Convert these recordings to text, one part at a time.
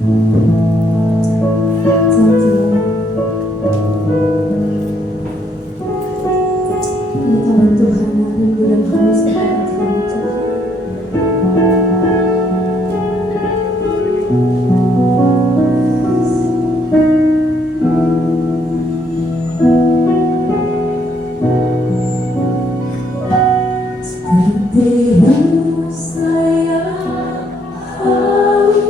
Pengetahuan Tuhan yang rindu dan haus kepada Tuhan Tuhan. Seperti yang saya haus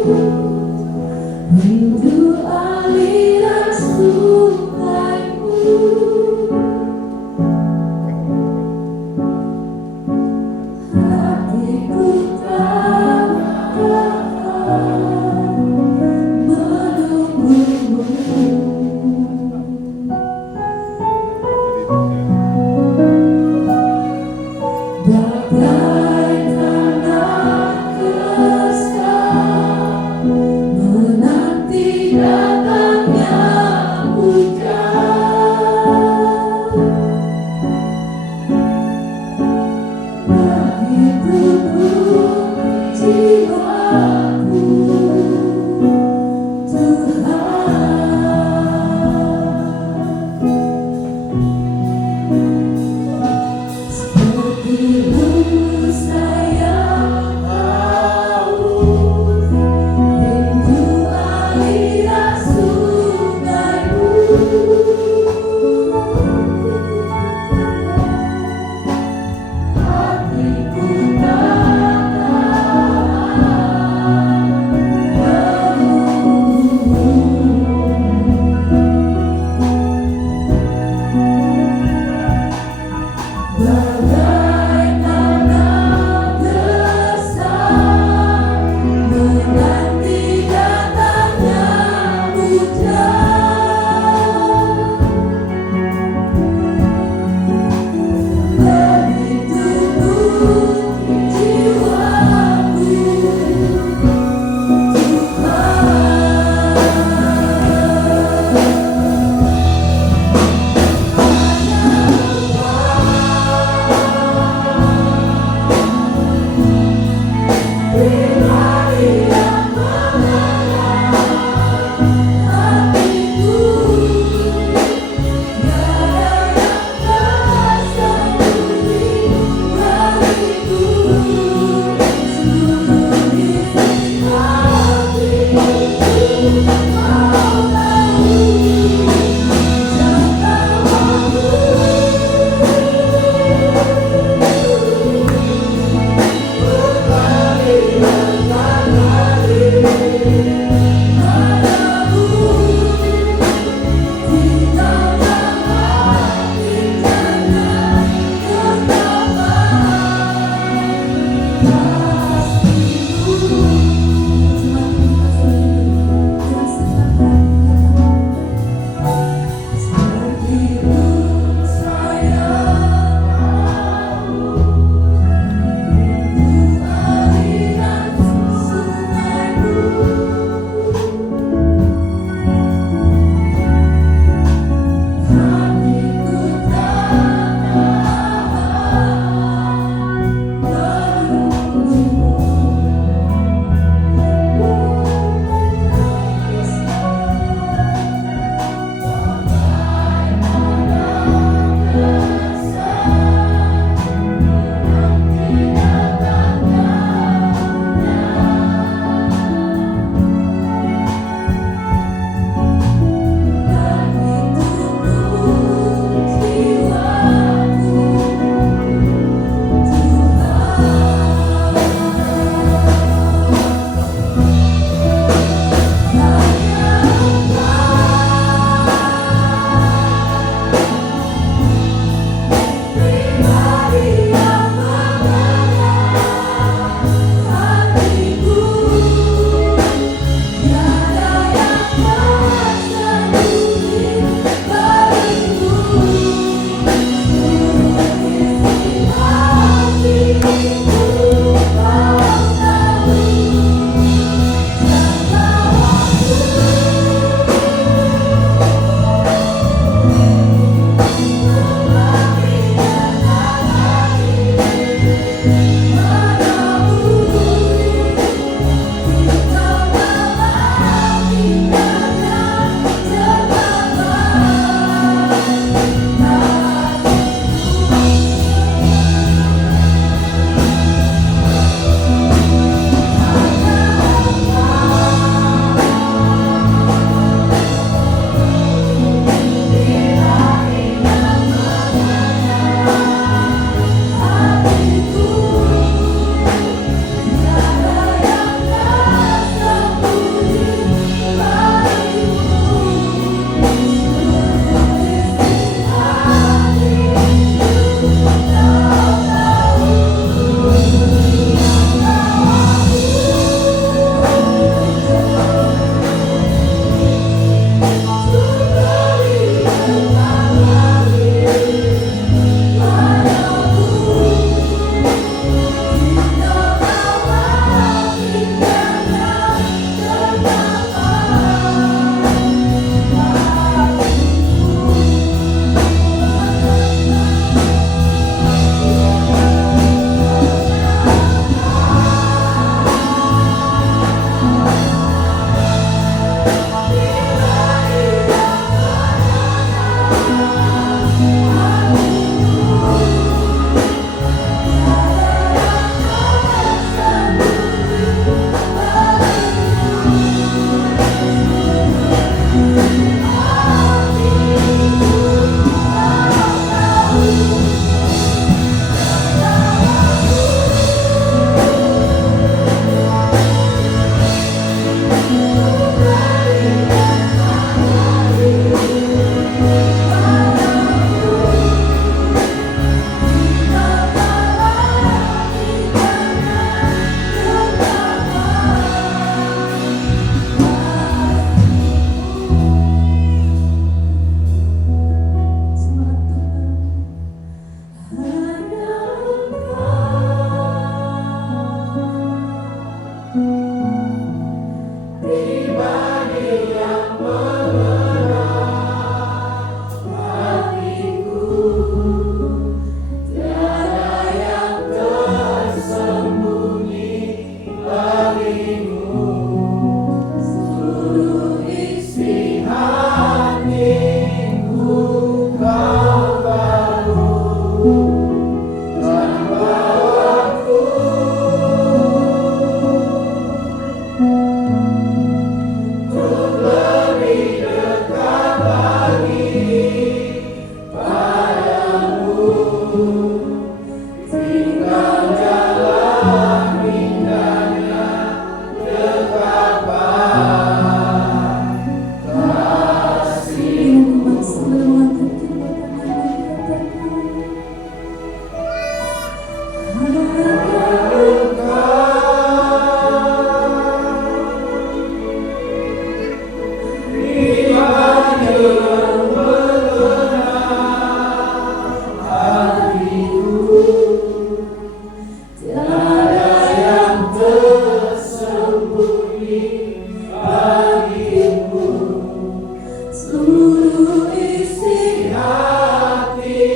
Seluruh isi hatiku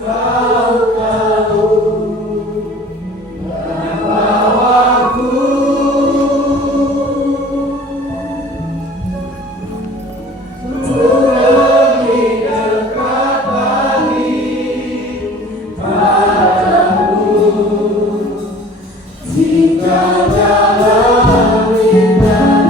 kau tahu. Bawaku untuk lebih dekat lagi padamu. Jika jalan lintas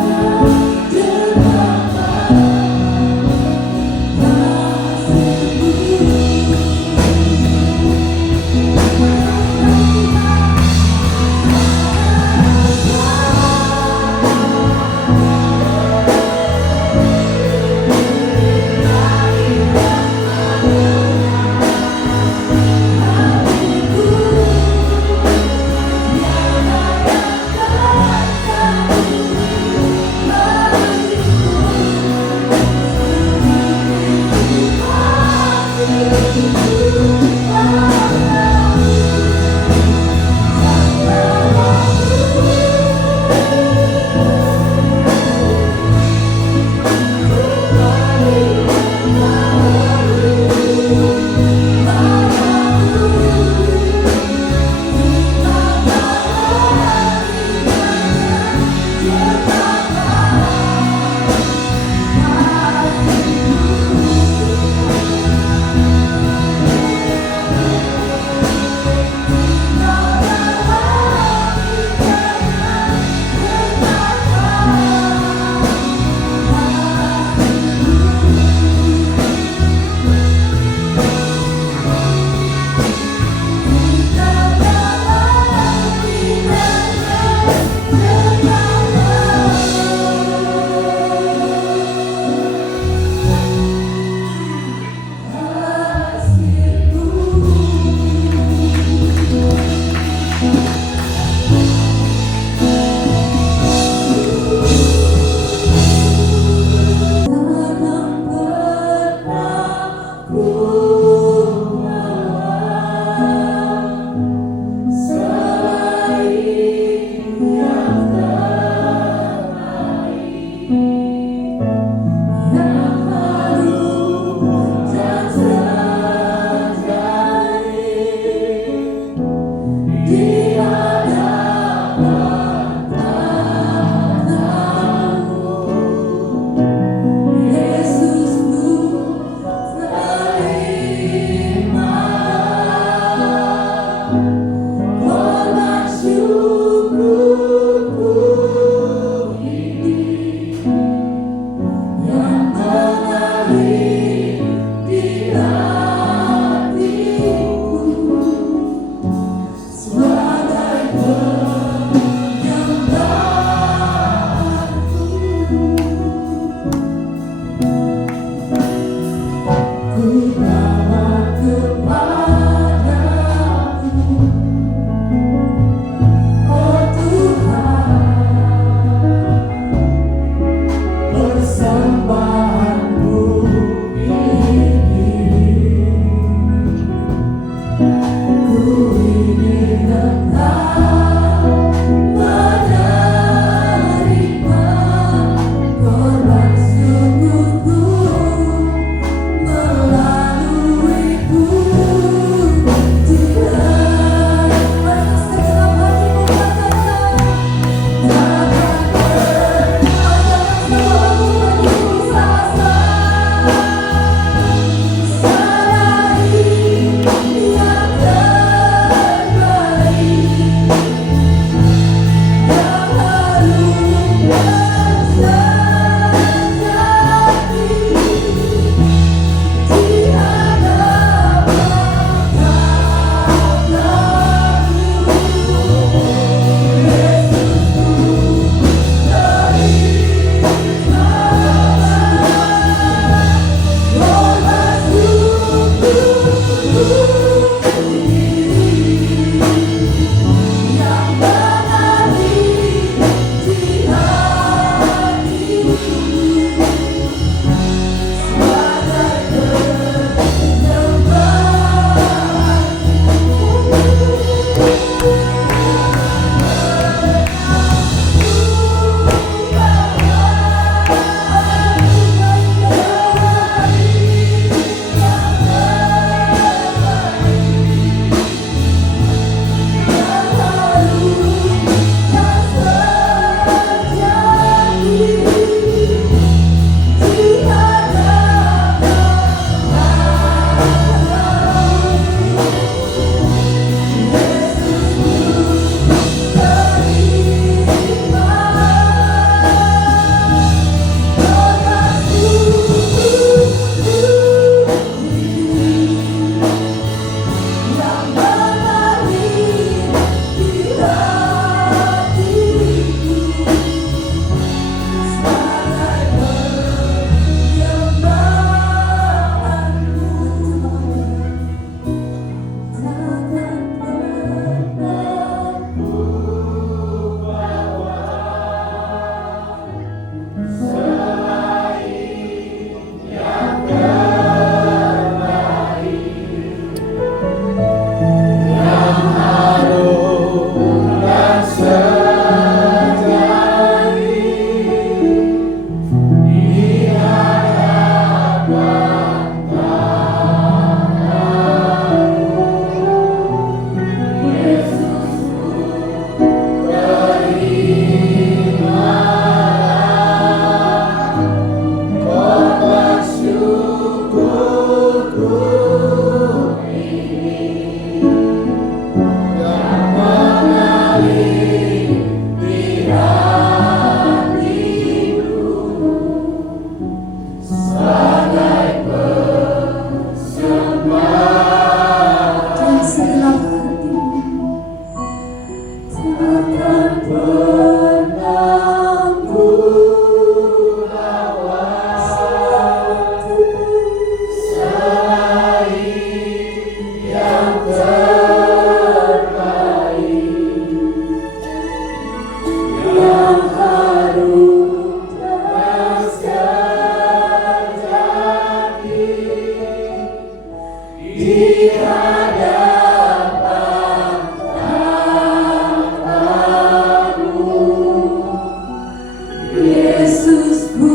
Yesusku,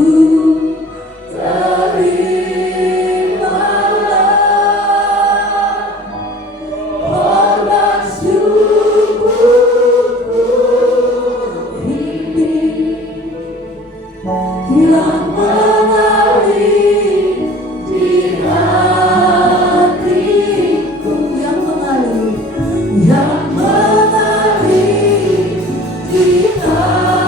terimalah korban syukurku ini, hilang mengalir di hatiku, yang mengalir di hatiku, yang mengalir di hatiku,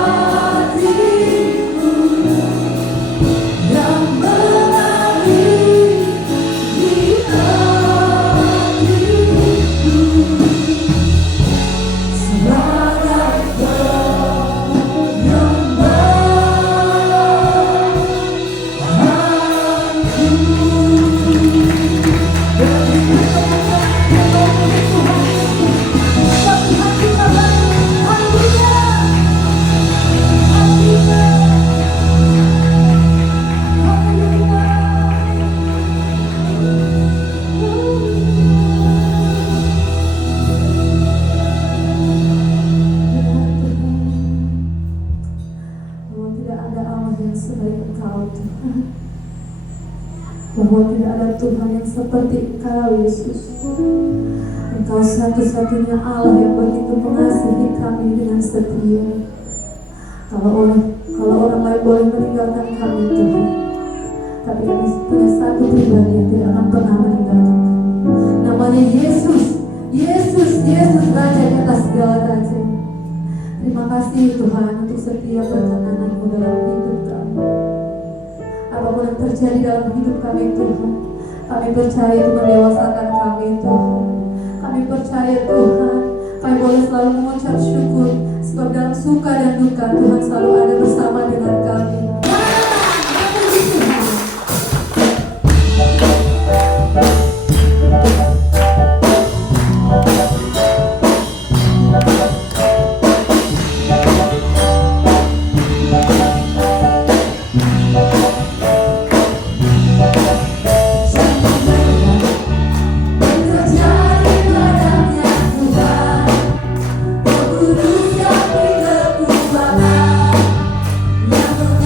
sebagai bahwa tidak ada Tuhan yang seperti Engkau, Yesus. Engkau satu-satunya Allah yang begitu mengasihi kami dengan setia. Kalau orang lain boleh meninggalkan kami, Tuhan, tapi kami punya satu pribadi yang tidak akan pernah meninggalkan kami. Namanya Yesus. Yesus Raja di atas segala raja. Terima kasih Tuhan untuk setiap perkenanan-Mu dalam hidup kami. Apapun yang terjadi dalam hidup kami, Tuhan, kami percaya itu mendewasakan kami, Tuhan. Kami percaya, Tuhan, kami boleh selalu mengucap syukur, sebab dalam suka dan duka Tuhan selalu ada bersama dengan kami. Yang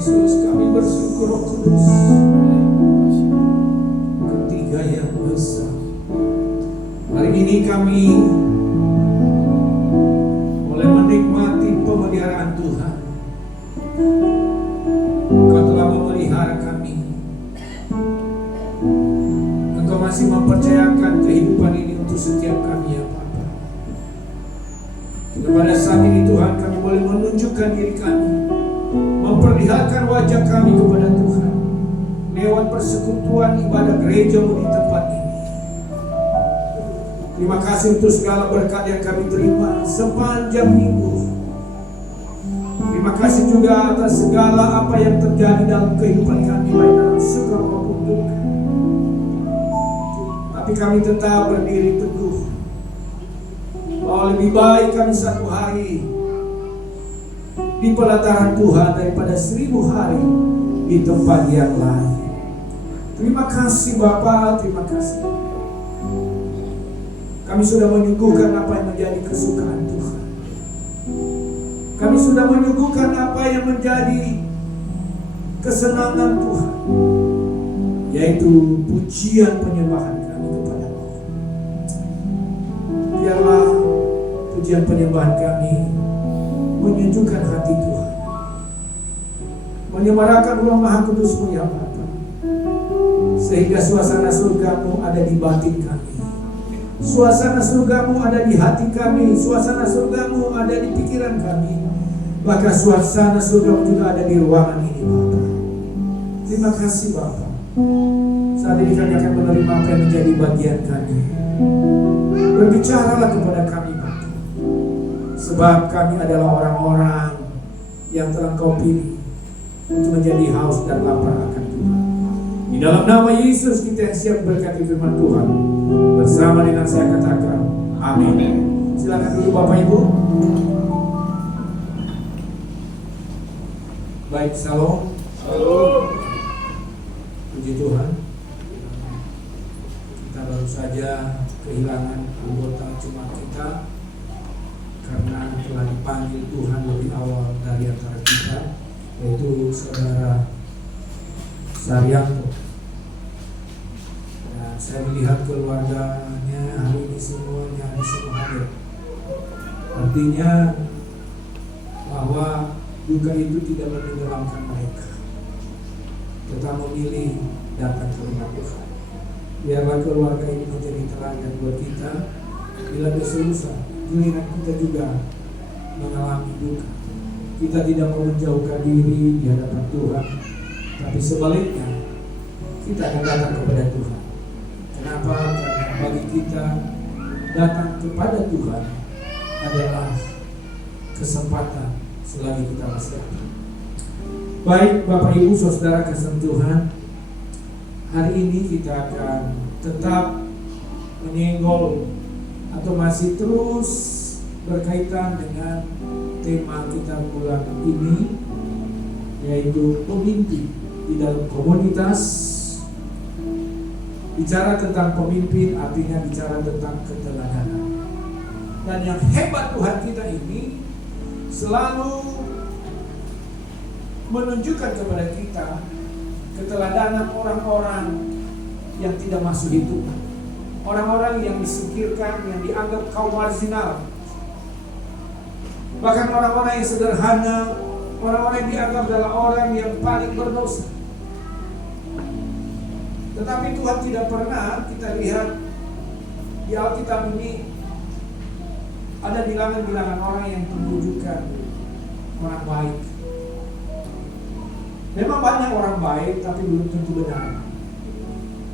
Yesus, kami bersyukur Roh Kudus. Ketiga yang besar. Hari ini kami boleh menikmati pemeliharaan Tuhan. Engkau telah memelihara kami. Engkau masih mempercayakan kehidupan ini untuk setiap kami ya Bapa. Pada saat ini Tuhan, kami boleh menunjukkan diri kami, memperlihatkan wajah kami kepada Tuhan lewat persekutuan ibadah gereja-Mu di tempat ini. Terima kasih untuk segala berkat yang kami terima sepanjang minggu. Terima kasih juga atas segala apa yang terjadi dalam kehidupan kami, baik dalam suka maupun duka. Tapi kami tetap berdiri teguh bahwa lebih baik kami satu hari di pelataran Tuhan daripada 1000 hari di tempat yang lain. Terima kasih Bapa, terima kasih. Kami sudah menyuguhkan apa yang menjadi kesukaan Tuhan. Kami sudah menyuguhkan apa yang menjadi kesenangan Tuhan, yaitu pujian penyembahan kami kepada-Mu. Biarlah pujian penyembahan kami menyejukkan hati Tuhan, menyemarakan Roh Maha Kudus-Mu ya Bapa, sehingga suasana surga-Mu ada di batin kami, suasana surga-Mu ada di hati kami, suasana surga-Mu ada di pikiran kami, bahkan suasana surga-Mu juga ada di ruangan ini Bapa. Terima kasih Bapa. Saat ini kami akan menerima apa yang menjadi bagian kami. Berbicaralah kepada kami Bapa, sebab kami adalah orang-orang yang telah Kau pilih untuk menjadi haus dan lapar akan Tuhan. Di dalam nama Yesus kita yang siap berkati firman Tuhan, bersama dengan saya katakan amin. Silakan dulu Bapak Ibu. Baik, salam. Puji Tuhan. Kita baru saja kehilangan anggota jemaat kita karena telah dipanggil Tuhan lebih awal dari antara kita, yaitu Saudara Saryanto. Dan saya melihat keluarganya hari ini semuanya hadir. Artinya bahwa duka itu tidak menenggelamkan mereka, tetap memilih datang ke rumah Tuhan. Biarlah keluarga ini menjadi teladan buat kita. Bila bersusah, giliran kita juga mengalami duka, kita tidak mau menjauhkan diri di hadapan Tuhan, tapi sebaliknya kita akan datang kepada Tuhan. Kenapa? Karena bagi kita datang kepada Tuhan adalah kesempatan selagi kita masih ada. Baik Bapak Ibu Saudara kasih Tuhan, hari ini kita akan tetap menyenggol atau masih terus berkaitan dengan tema kita bulan ini, yaitu pemimpin di dalam komunitas. Bicara tentang pemimpin artinya bicara tentang keteladanan. Dan yang hebat Tuhan kita ini selalu menunjukkan kepada kita keteladanan orang-orang yang tidak masuk hitungan, orang-orang yang disingkirkan, yang dianggap kaum marginal, bahkan orang-orang yang sederhana, orang-orang yang dianggap adalah orang yang paling berdosa. Tetapi Tuhan tidak pernah kita lihat di Alkitab ini ada bilangan-bilangan orang yang menunjukkan orang baik. Memang banyak orang baik, tapi belum tentu benar.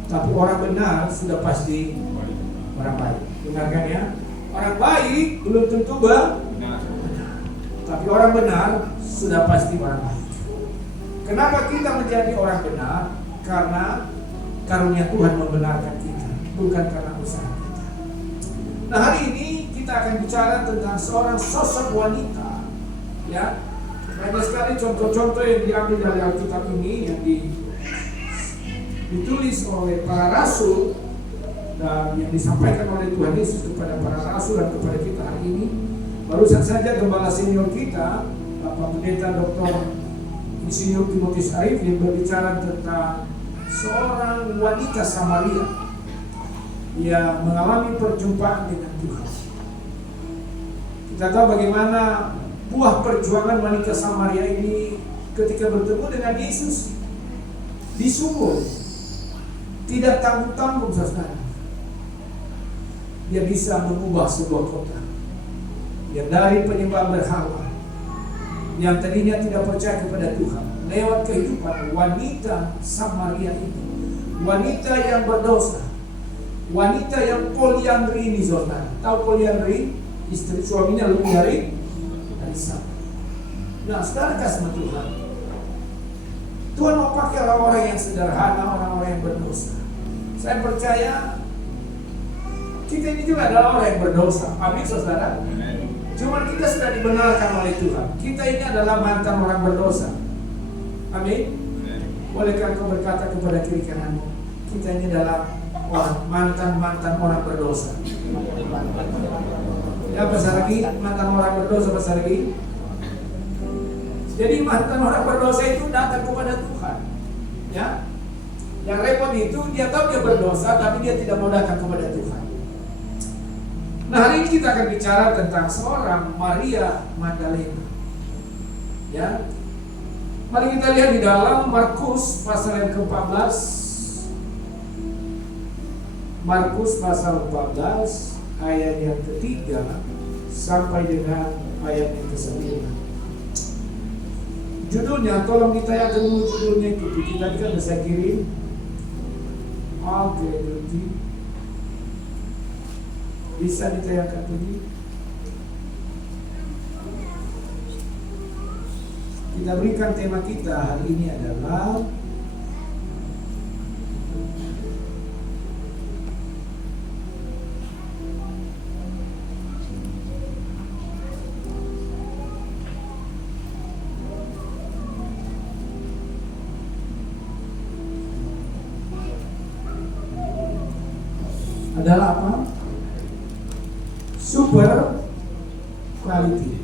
Tapi orang benar sudah pasti orang baik. Dengarkan ya, orang baik belum tentu benar. Tapi orang benar sudah pasti orang baik. Kenapa kita menjadi orang benar? Karena karunia Tuhan membenarkan kita, bukan karena usaha kita. Nah, hari ini kita akan bicara tentang seorang sosok wanita, ya. Banyak sekali contoh-contoh yang diambil dari Alkitab ini yang ditulis oleh para rasul dan yang disampaikan oleh Tuhan Yesus kepada para rasul dan kepada kita hari ini. Barusan saja gembala senior kita, Bapak Pendeta Dr. Insinyur Timotius Arifin berbicara tentang seorang wanita Samaria yang mengalami perjumpaan dengan Tuhan. Kita tahu bagaimana buah perjuangan wanita Samaria ini ketika bertemu dengan Yesus di sumur. Tidak tanggung-tanggung, saudara. Dia bisa mengubah sebuah kota yang dari penyembah berhala, yang tadinya tidak percaya kepada Tuhan, lewat kehidupan wanita Samaria itu, wanita yang berdosa, wanita yang poliandri ini, saudara. Tahu poliandri? Istri suaminya lebih dari satu. Nah, saudara kasih Tuhan, Tuhan mau pakai orang-orang yang sederhana, orang-orang yang berdosa. Saya percaya kita ini juga adalah orang yang berdosa. Amin, saudara. Cuma kita sudah dibenarkan oleh Tuhan. Kita ini adalah mantan orang berdosa. Amin. Bolehkah kau berkata kepada kiri kananmu, kita ini adalah mantan orang berdosa. Ya, besar lagi, mantan orang berdosa, besar lagi. Jadi mantan orang berdosa itu datang kepada Tuhan. Ya. Yang repot itu dia tahu dia berdosa, tapi dia tidak mau datang kepada Tuhan. Nah, hari ini kita akan bicara tentang seorang Maria Magdalena. Ya. Mari kita lihat di dalam Markus pasal yang ke-14. Markus pasal 14 ayat yang ke-3 sampai dengan ayat yang ke-9. Judulnya, tolong ditayangkan dulu judulnya itu. Kita kan bisa kirim. Oke, nanti bisa ditayangkan tadi. Kita berikan tema kita hari ini adalah apa? Super quality.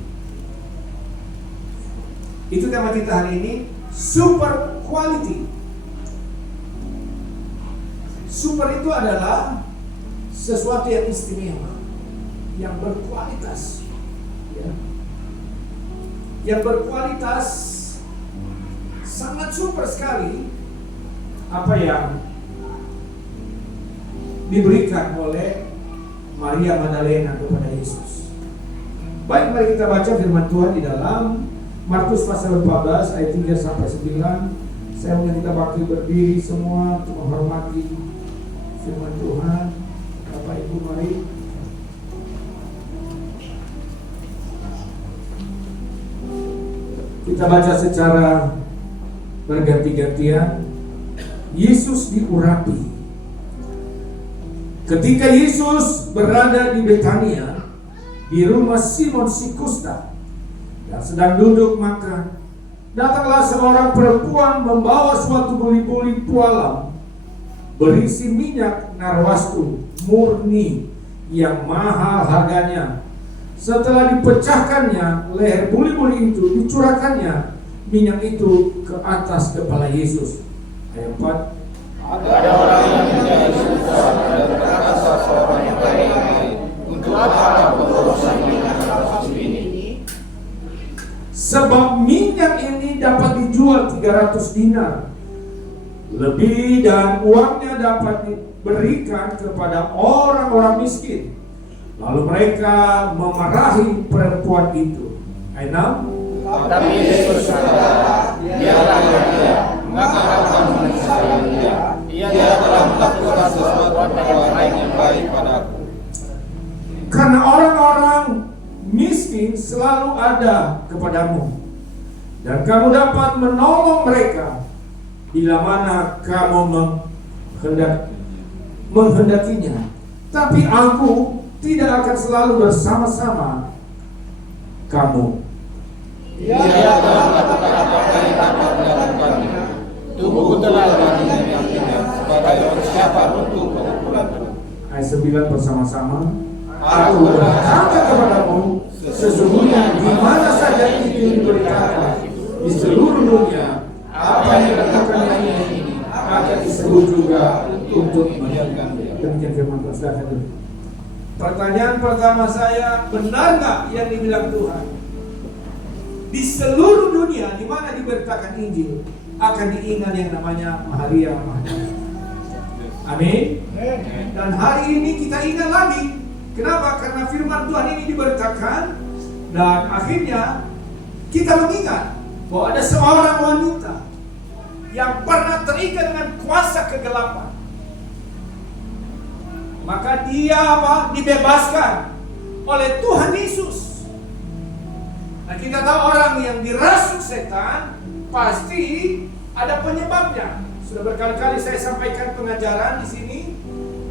Itu tema kita hari ini, super quality. Super itu adalah sesuatu yang istimewa, yang berkualitas, ya. Yang berkualitas sangat super sekali apa yang diberikan oleh Maria Magdalena kepada Yesus. Baik, mari kita baca firman Tuhan di dalam Markus pasal 14 ayat 3 sampai 9. Saya ingin kita bakti berdiri semua untuk menghormati firman Tuhan. Bapak Ibu, mari. Kita baca secara berganti-gantian. Yesus diurapi. Ketika Yesus berada di Betania, di rumah Simon si Kusta yang sedang duduk makan, datanglah seorang perempuan membawa suatu buli-buli pualam berisi minyak narwastu murni yang mahal harganya. Setelah dipecahkannya leher buli-buli itu, dicurahkannya minyak itu ke atas kepala Yesus. Ayat 4. Ada orang yang menjadi susah dan berkata seorang yang lain, untuk apa pengurusan minyak narwastu ini? Sebab minyak ini dapat dijual 300 dinar lebih, dan uangnya dapat diberikan kepada orang-orang miskin. Lalu mereka memarahi perempuan itu. Ayat 6. Tapi Yesus berkata, dialah dia, mengapa kamu menyesali dia? Ia telah melakukan sesuatu yang baik padaku. Karena orang-orang miskin selalu ada kepadamu, dan kamu dapat menolong mereka bila mana kamu menghendakinya. Tapi aku tidak akan selalu bersama-sama kamu. Ia telah melakukan apa yang dapat dilakukannya. Tubuhku telah digantinya sebagai persiapan untuk pengukuranku. Ayat 9 bersama-sama. Aku berkata kepadamu, sesungguhnya di mana saja itu diberitakan di seluruh dunia Apa yang dilakukan ini akan disebut juga untuk memuliakan Dia. Demikian firman Tuhan. Silakan dulu. Pertanyaan pertama saya, benar nggak yang dibilang Tuhan? Di seluruh dunia di mana diberitakan Injil akan diingat yang namanya Maria Magdalena. Amin. Dan hari ini kita ingat lagi. Kenapa? Karena firman Tuhan ini diberitakan dan akhirnya kita mengingat bahwa ada seorang wanita yang pernah terikat dengan kuasa kegelapan. Maka dia dibebaskan oleh Tuhan Yesus. Nah, kita tahu orang yang dirasuk setan pasti ada penyebabnya. Sudah berkali-kali saya sampaikan pengajaran di sini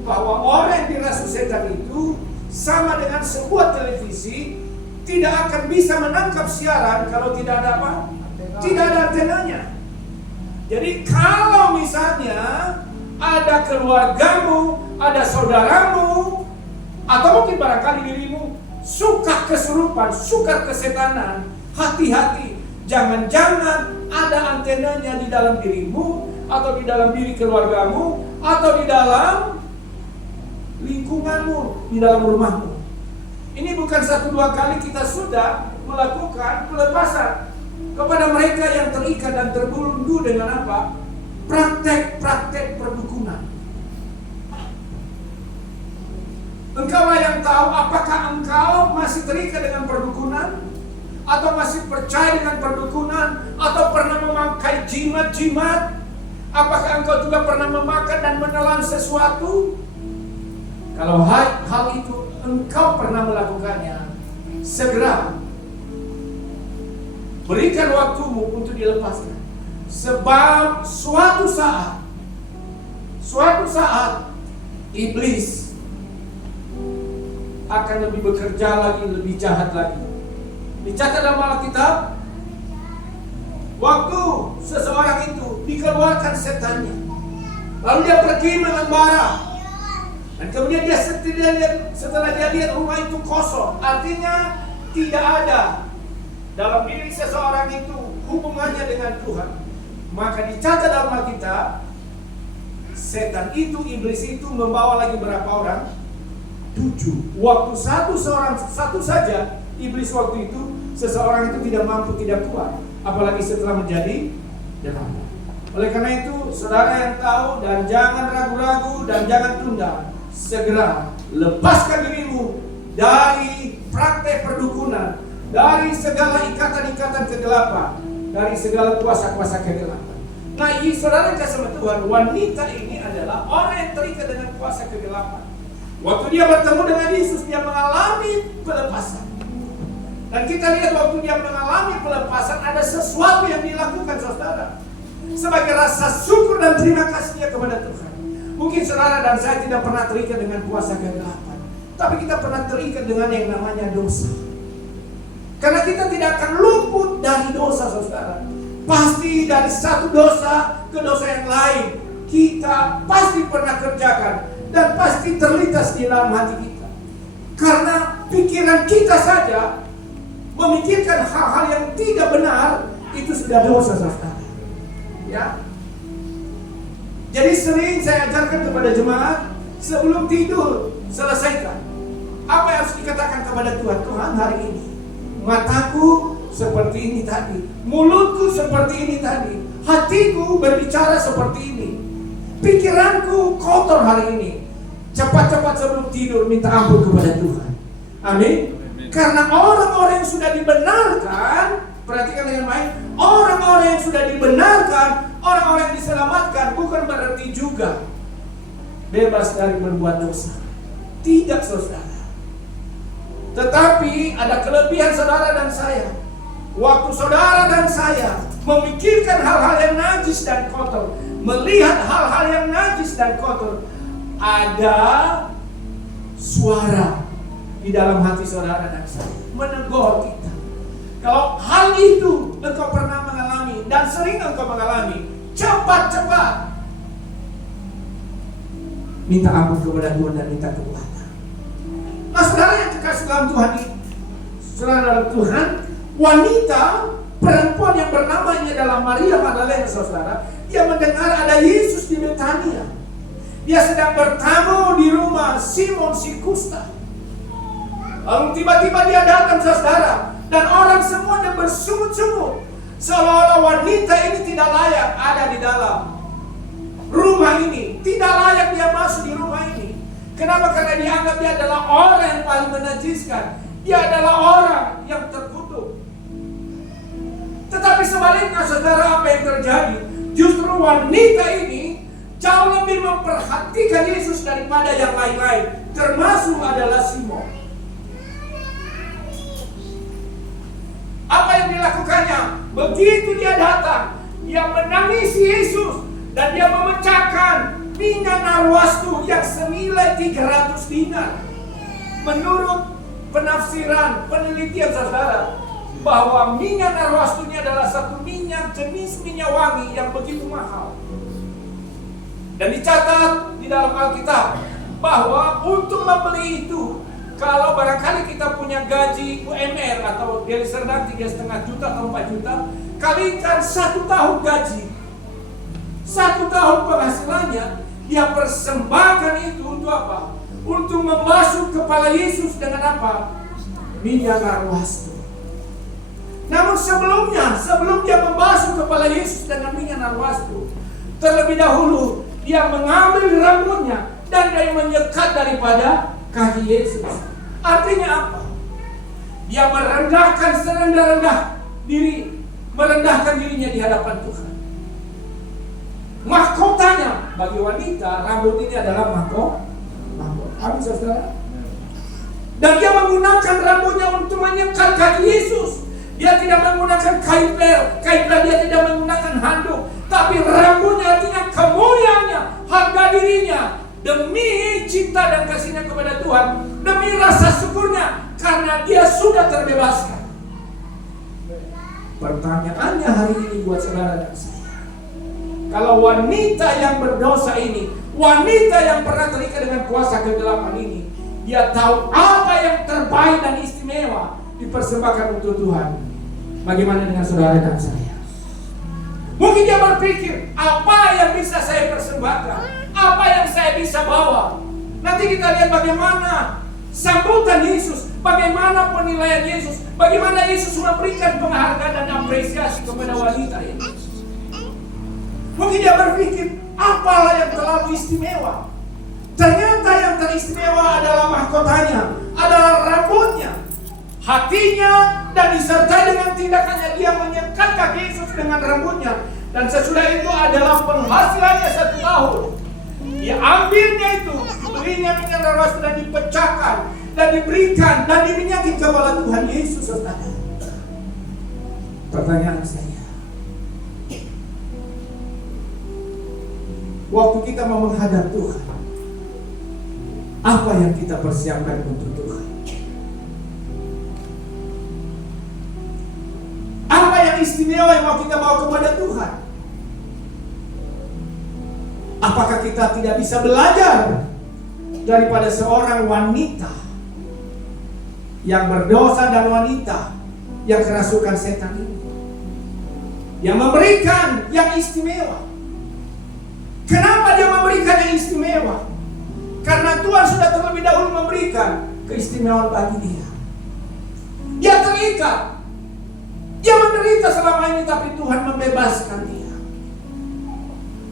bahwa orang yang dirasuk setan itu sama dengan sebuah televisi tidak akan bisa menangkap siaran kalau tidak ada apa? Tidak ada antenanya. Jadi kalau misalnya ada keluargamu, ada saudaramu, atau mungkin barangkali dirimu suka kesurupan, suka kesetanan, hati-hati. Jangan-jangan ada antenanya di dalam dirimu, atau di dalam diri keluargamu, atau di dalam lingkunganmu, di dalam rumahmu. Ini bukan 1-2 kali kita sudah melakukan pelepasan kepada mereka yang terikat dan terbelenggu dengan apa? Praktek-praktek perdukunan. Engkaulah yang tahu apakah engkau masih terikat dengan perdukunan, atau masih percaya dengan perdukunan, atau pernah memakai jimat-jimat. Apakah engkau juga pernah memakan dan menelan sesuatu? Kalau hal itu engkau pernah melakukannya, segera berikan waktumu untuk dilepaskan. Sebab suatu saat iblis akan lebih bekerja lagi, lebih jahat lagi. Dicatat dalam Alkitab, waktu seseorang itu dikeluarkan setannya, lalu dia pergi mengembara, dan kemudian dia setelah dia lihat rumah itu kosong, artinya tidak ada dalam diri seseorang itu hubungannya dengan Tuhan, maka dicatat dalam Alkitab, setan itu, iblis itu membawa lagi berapa orang? 7. Waktu satu saja iblis waktu itu, seseorang itu tidak mampu, tidak kuat, apalagi setelah menjadi 8. Oleh karena itu, saudara yang tahu, dan jangan ragu-ragu dan jangan tunda, segera lepaskan dirimu dari praktek perdukunan, dari segala ikatan-ikatan kegelapan, dari segala kuasa-kuasa kegelapan. Nah, saudara kasih sama Tuhan, wanita ini adalah orang yang terikat dengan kuasa kegelapan. Waktu dia bertemu dengan Yesus, dia mengalami pelepasan. Dan kita lihat waktu dia mengalami pelepasan, ada sesuatu yang dilakukan saudara, sebagai rasa syukur dan terima kasih dia kepada Tuhan. Mungkin saudara dan saya tidak pernah terikat dengan kuasa kegelapan, tapi kita pernah terikat dengan yang namanya dosa. Karena kita tidak akan luput dari dosa saudara. Pasti dari satu dosa ke dosa yang lain kita pasti pernah kerjakan, dan pasti terlintas di dalam hati kita. Karena pikiran kita saja memikirkan hal-hal yang tidak benar, itu sudah dosa saudara. Ya. Jadi sering saya ajarkan kepada jemaat, sebelum tidur selesaikan apa yang harus dikatakan kepada Tuhan. Tuhan, hari ini mataku seperti ini tadi, mulutku seperti ini tadi, hatiku berbicara seperti ini, pikiranku kotor hari ini. Cepat-cepat sebelum tidur minta ampun kepada Tuhan. Amin. Karena orang-orang yang sudah dibenarkan, perhatikan dengan baik, orang-orang yang sudah dibenarkan, orang-orang yang diselamatkan, bukan berarti juga bebas dari berbuat dosa. Tidak saudara. Tetapi ada kelebihan saudara dan saya. Waktu saudara dan saya memikirkan hal-hal yang najis dan kotor, melihat hal-hal yang najis dan kotor, ada suara di dalam hati saudara dan saya menegur kita. Kalau hal itu engkau pernah mengalami dan sering engkau mengalami, cepat-cepat minta ampun kepada Tuhan dan minta kekuatan. Nah, saudara yang dikasih dalam Tuhan ini, saudara dalam Tuhan, wanita perempuan yang bernamanya adalah Maria Magdalena, saudara, dia mendengar ada Yesus di Betania. Dia sedang bertamu di rumah Simon si kusta. Lalu tiba-tiba dia datang, saudara, dan orang semuanya bersungut-sungut, seolah-olah wanita ini tidak layak ada di dalam rumah ini, tidak layak dia masuk di rumah ini. Kenapa? Karena dianggap dia adalah orang yang paling menajiskan. Dia adalah orang yang terkutuk. Tetapi sebaliknya, saudara, apa yang terjadi? Justru wanita ini jauh lebih memperhatikan Yesus daripada yang lain-lain, termasuk adalah Simon. Apa yang dilakukannya? Begitu dia datang, dia menangisi Yesus dan dia memecahkan minyak narwastu yang senilai 300 dinar. Menurut penafsiran, penelitian, saudara, bahwa minyak narwastu ini adalah satu minyak jenis minyak wangi yang begitu mahal. Dan dicatat di dalam Alkitab bahwa untuk membeli itu, kalau barangkali kita punya gaji UMR atau dari Serdang 3,5 juta atau 4 juta, kalikan 1 tahun gaji, 1 tahun penghasilannya, dia persembahkan itu untuk apa? Untuk membasuh kepala Yesus dengan apa? Minyak narwastu. Namun sebelum dia membasuh kepala Yesus dengan minyak narwastu, terlebih dahulu dia mengambil rambutnya dan dia menyekat daripada kaki Yesus. Artinya apa? Dia merendahkan serendah-rendah diri, merendahkan dirinya di hadapan Tuhan. Mahkotanya bagi wanita, rambut ini adalah mahkota. Amin, saudara. Dan dia menggunakan rambutnya untuk menyekat kaki Yesus. Dia tidak menggunakan kain pel dia tidak menggunakan handuk, tapi rambutnya artinya kemuliaannya, harga dirinya, demi cinta dan kasihnya kepada Tuhan, demi rasa syukurnya karena dia sudah terbebaskan. Pertanyaannya hari ini buat saudara dan saya, kalau wanita yang berdosa ini, wanita yang pernah terikat dengan kuasa kegelapan ini, dia tahu apa yang terbaik dan istimewa dipersembahkan untuk Tuhan. Bagaimana dengan saudara dan saya? Mungkin dia berpikir, apa yang bisa saya persembahkan? Apa yang saya bisa bawa? Nanti kita lihat bagaimana sambutan Yesus, bagaimana penilaian Yesus, bagaimana Yesus memberikan penghargaan dan apresiasi kepada wanita ini. Mungkin dia berpikir, apalah yang terlalu istimewa? Ternyata yang teristimewa adalah mahkotanya, adalah rambutnya, hatinya, dan disertai dengan tindakannya. Dia menyekat kaki Yesus dengan rambutnya. Dan sesudah itu adalah penghasilannya 1 tahun. Dia ambilnya itu, berinya minyak narwastu dan dipecahkan dan diberikan dan diminyaki kepala Tuhan Yesus, saudara. Pertanyaan saya, waktu kita mau menghadap Tuhan, apa yang kita persiapkan untuk Tuhan? Apa yang istimewa yang mau kita bawa kepada Tuhan? Apakah kita tidak bisa belajar daripada seorang wanita yang berdosa dan wanita yang kerasukan setan ini, yang memberikan yang istimewa? Kenapa dia memberikan yang istimewa? Karena Tuhan sudah terlebih dahulu memberikan keistimewaan bagi dia. Dia terikat, dia menderita selama ini, tapi Tuhan membebaskan dia.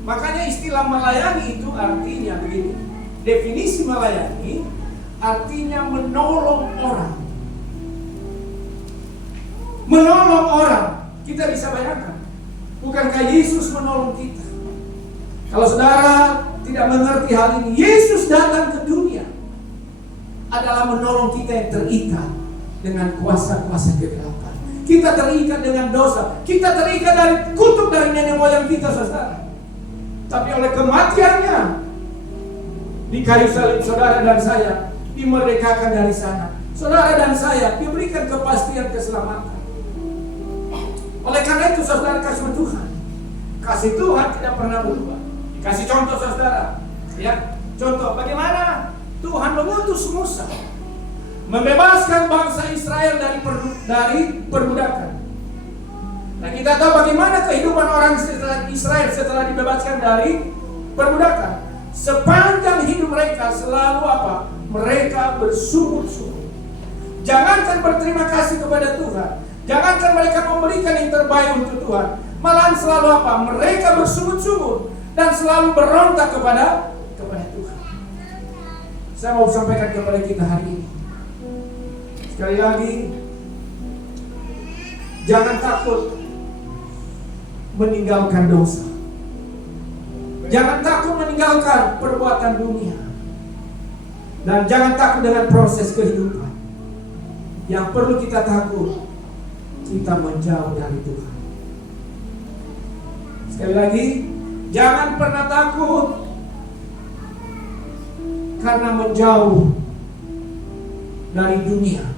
Makanya istilah melayani itu artinya begini. Definisi melayani artinya menolong orang. Menolong orang. Kita bisa bayangkan, bukankah Yesus menolong kita? Kalau saudara tidak mengerti hal ini, Yesus datang ke dunia adalah menolong kita yang terikat dengan kuasa-kuasa kegelapan. Kita terikat dengan dosa, kita terikat dari kutuk dari nenek moyang kita, saudara. Tapi oleh kematiannya di kayu salib, saudara dan saya dimerdekakan dari sana. Saudara dan saya diberikan kepastian keselamatan. Oleh karena itu, saudara, kasih Tuhan, kasih Tuhan tidak pernah berubah. Kasih contoh, saudara, ya, contoh bagaimana Tuhan mengutus Musa membebaskan bangsa Israel dari perbudakan. Nah, kita tahu bagaimana kehidupan orang Israel setelah dibebaskan dari perbudakan. Sepanjang hidup mereka selalu apa? Mereka bersungut-sungut. Jangankan berterima kasih kepada Tuhan, jangankan mereka memberikan yang terbaik untuk Tuhan, malahan selalu apa? Mereka bersungut-sungut dan selalu berontak kepada Tuhan. Saya mau sampaikan kepada kita hari ini, sekali lagi, jangan takut meninggalkan dosa. Jangan takut meninggalkan perbuatan dunia. Dan jangan takut dengan proses kehidupan. Yang perlu kita takut, kita menjauh dari Tuhan. Sekali lagi, jangan pernah takut karena menjauh dari dunia,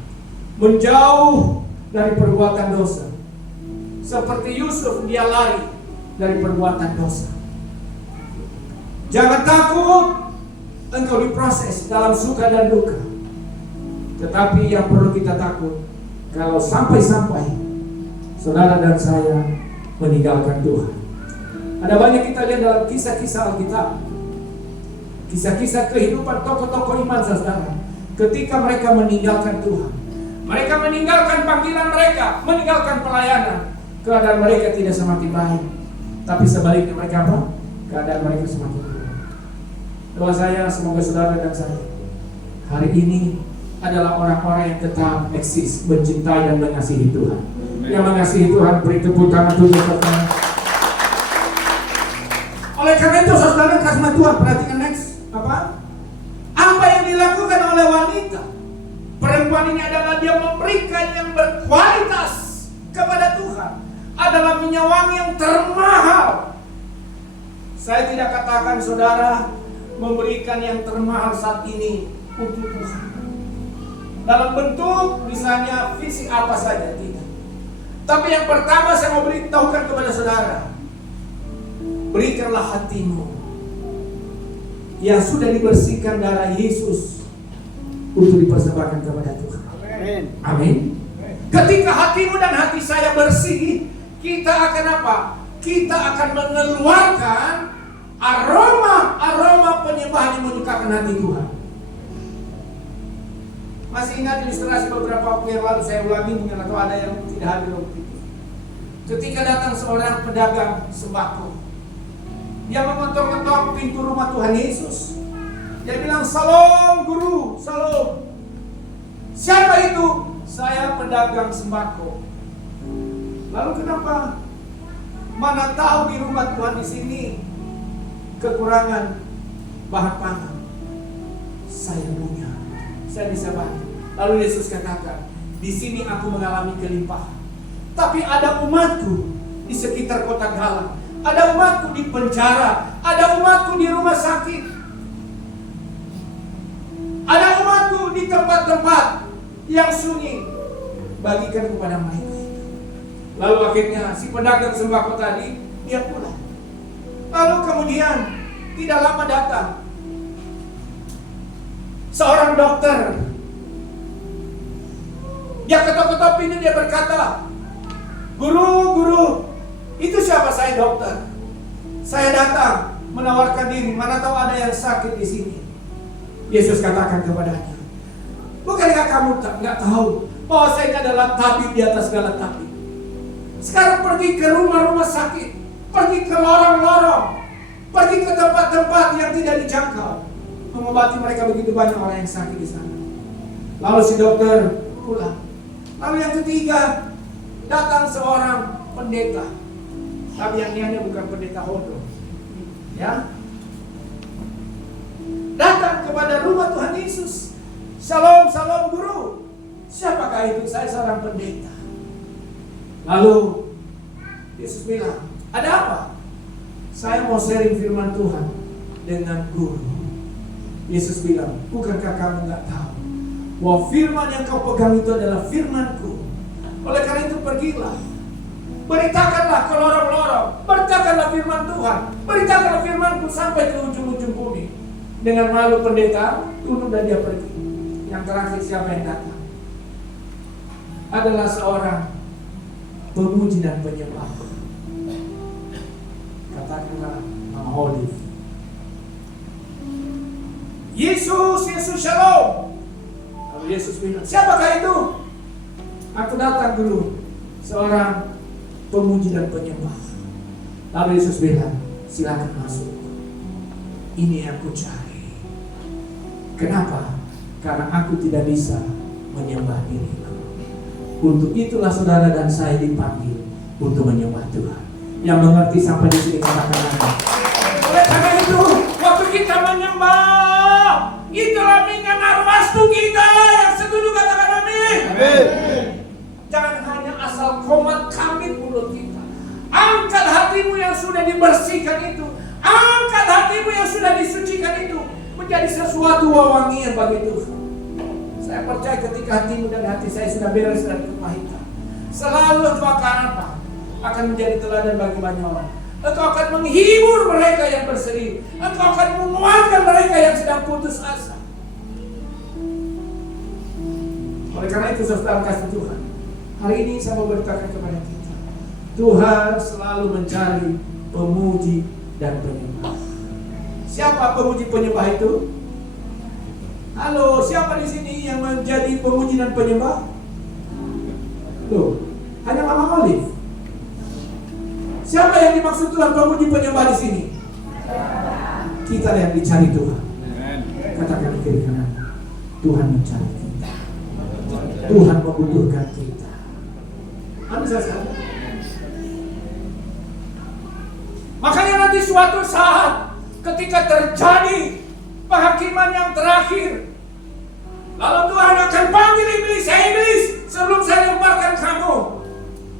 menjauh dari perbuatan dosa. Seperti Yusuf, dia lari dari perbuatan dosa. Jangan takut engkau diproses dalam suka dan duka. Tetapi yang perlu kita takut, kalau sampai-sampai saudara dan saya meninggalkan Tuhan. Ada banyak kita lihat dalam kisah-kisah Alkitab, kisah-kisah kehidupan tokoh-tokoh iman saudara, ketika mereka meninggalkan Tuhan, mereka meninggalkan panggilan mereka, meninggalkan pelayanan, keadaan mereka tidak semakin baik, tapi sebaliknya mereka apa? Keadaan mereka semakin baik. Doa saya semoga saudara dan saya hari ini adalah orang-orang yang tetap eksis, mencintai dan mengasihi Tuhan. Yang mengasihi Tuhan beri tepuk tangan dulu. Oleh karena itu saudara kasih Tuhan, perhatikan next apa yang dilakukan oleh wanita perempuan ini adalah dia memberikan yang berkualitas kepada Tuhan, adalah minyak wangi yang termahal. Saya tidak katakan saudara memberikan yang termahal saat ini untuk Tuhan dalam bentuk misalnya fisik apa saja, tidak. Tapi yang pertama saya mau beritahukan kepada saudara, berikanlah hatimu yang sudah dibersihkan darah Yesus untuk dipersembahkan kepada Tuhan. Amin. Amin. Ketika hatimu dan hati saya bersih, kita akan apa? Kita akan mengeluarkan aroma penyembahan yang menyukakan hati Tuhan. Masih ingat ilustrasi beberapa waktu yang lalu, saya ulangi mungkin atau ada yang tidak hadir waktu itu. Ketika datang seorang pedagang sembako, dia mengetok-ketok pintu rumah Tuhan Yesus. Dia bilang, "Salam guru, salam." Siapa itu? Saya pedagang sembako. Lalu kenapa? Mana tahu di rumah Tuhan di sini kekurangan bahan pangan. Saya punya, saya bisa bantu. Lalu Yesus katakan, di sini aku mengalami kelimpahan. Tapi ada umatku di sekitar kota Galang, ada umatku di penjara, ada umatku di rumah sakit, ada umatku di tempat-tempat yang sunyi. Bagikan kepada mereka. Lalu akhirnya si pedagang sembako tadi dia pulang. Lalu kemudian tidak lama datang seorang dokter. Dia ketok-ketok pintu, dia berkata, Guru, itu siapa? Saya dokter. Saya datang menawarkan diri. Mana tahu ada yang sakit di sini. Yesus katakan kepadanya, bukankah kamu nggak tahu bahwa saya ini adalah tabib di atas segala tabib? Sekarang pergi ke rumah-rumah sakit, pergi ke lorong-lorong, pergi ke tempat-tempat yang tidak dijangkau, mengobati mereka. Begitu banyak orang yang sakit di sana. Lalu si dokter pulang. Lalu yang ketiga, datang seorang pendeta, tapi yang niatnya bukan pendeta hodo, ya, datang kepada rumah Tuhan Yesus. Salam guru. Siapakah itu? Saya seorang pendeta. Lalu Yesus bilang, ada apa? Saya mau sharing firman Tuhan dengan guru. Yesus bilang, bukankah kamu nggak tahu bahwa firman yang kau pegang itu adalah firmanku? Oleh karena itu pergilah, beritakanlah ke lorong-lorong, beritakanlah firman Tuhan, beritakanlah firmanku sampai ke ujung-ujung bumi. Dengan malu pendeta tunduk dan dia pergi. Yang terakhir siapa yang datang? Adalah seorang pemuji dan penyembah. Katakanlah nama Olive. Yesus, Yesus Shalom. Lalu Yesus bilang, siapakah itu? Aku datang dulu, seorang pemuji dan penyembah. Lalu Yesus bilang, silakan masuk. Ini yang aku cari. Kenapa? Karena aku tidak bisa menyembah diriku. Untuk itulah saudara dan saya dipanggil untuk menyembah Tuhan. Yang mengerti sampai di sini katakan amin. Oleh karena itu, waktu kita menyembah, itulah minyak arwastu kita yang setuju katakan amin. Amin. Jangan hanya asal komat kami mulut kita. Angkat hatimu yang sudah dibersihkan itu. Angkat hatimu yang sudah disucikan itu menjadi sesuatu wewangian bagi Tuhan. Saya percaya ketika hatimu dan hati saya sudah beres dari kepahitan, selalu engkau akan apa? Akan menjadi teladan bagi banyak orang. Engkau akan menghibur mereka yang bersedih. Engkau akan menguatkan mereka yang sedang putus asa. Oleh karena itu saudara kasih Tuhan, hari ini saya mau berkata kepada kita, Tuhan selalu mencari pemuji dan penyembah. Siapa pemuji penyembah itu? Halo, siapa di sini yang menjadi pemuji dan penyembah? Loh, hanya Mama Olive. Siapa yang dimaksud Tuhan pemuji penyembah di sini? Kita yang dicari Tuhan. Katakan di kiri kanan, Tuhan mencari kita. Tuhan membutuhkan kita. Amin saudara. Makanya nanti suatu saat ketika terjadi penghakiman yang terakhir, lalu Tuhan akan panggil iblis, iblis, sebelum saya lemparkan kamu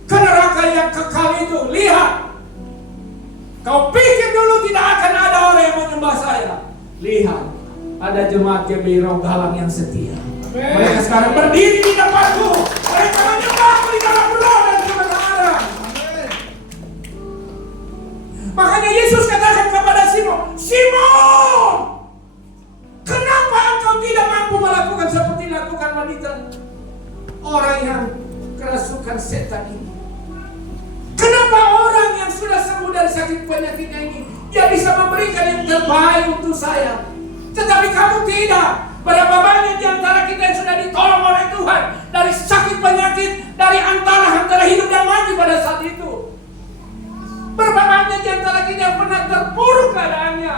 ke neraka yang kekal itu, lihat, kau pikir dulu tidak akan ada orang yang menyembah saya. Lihat, ada jemaat GBI Ronggalang yang setia. Mereka sekarang berdiri di depanku. Mereka menyembahku di dalam roh dan kebenaran. Makanya Yesus katakan kepada Simon, Simon, kenapa engkau tidak mampu melakukan seperti lakukan wanita orang yang kerasukan setan ini? Kenapa orang yang sudah sembuh dari sakit penyakitnya ini, dia bisa memberikan yang terbaik untuk saya, tetapi kamu tidak? Berapa banyak di antara kita yang sudah ditolong oleh Tuhan dari sakit penyakit, dari antara hidup dan mati pada saat itu? Berapa banyak di antara kita yang pernah terpuruk keadaannya,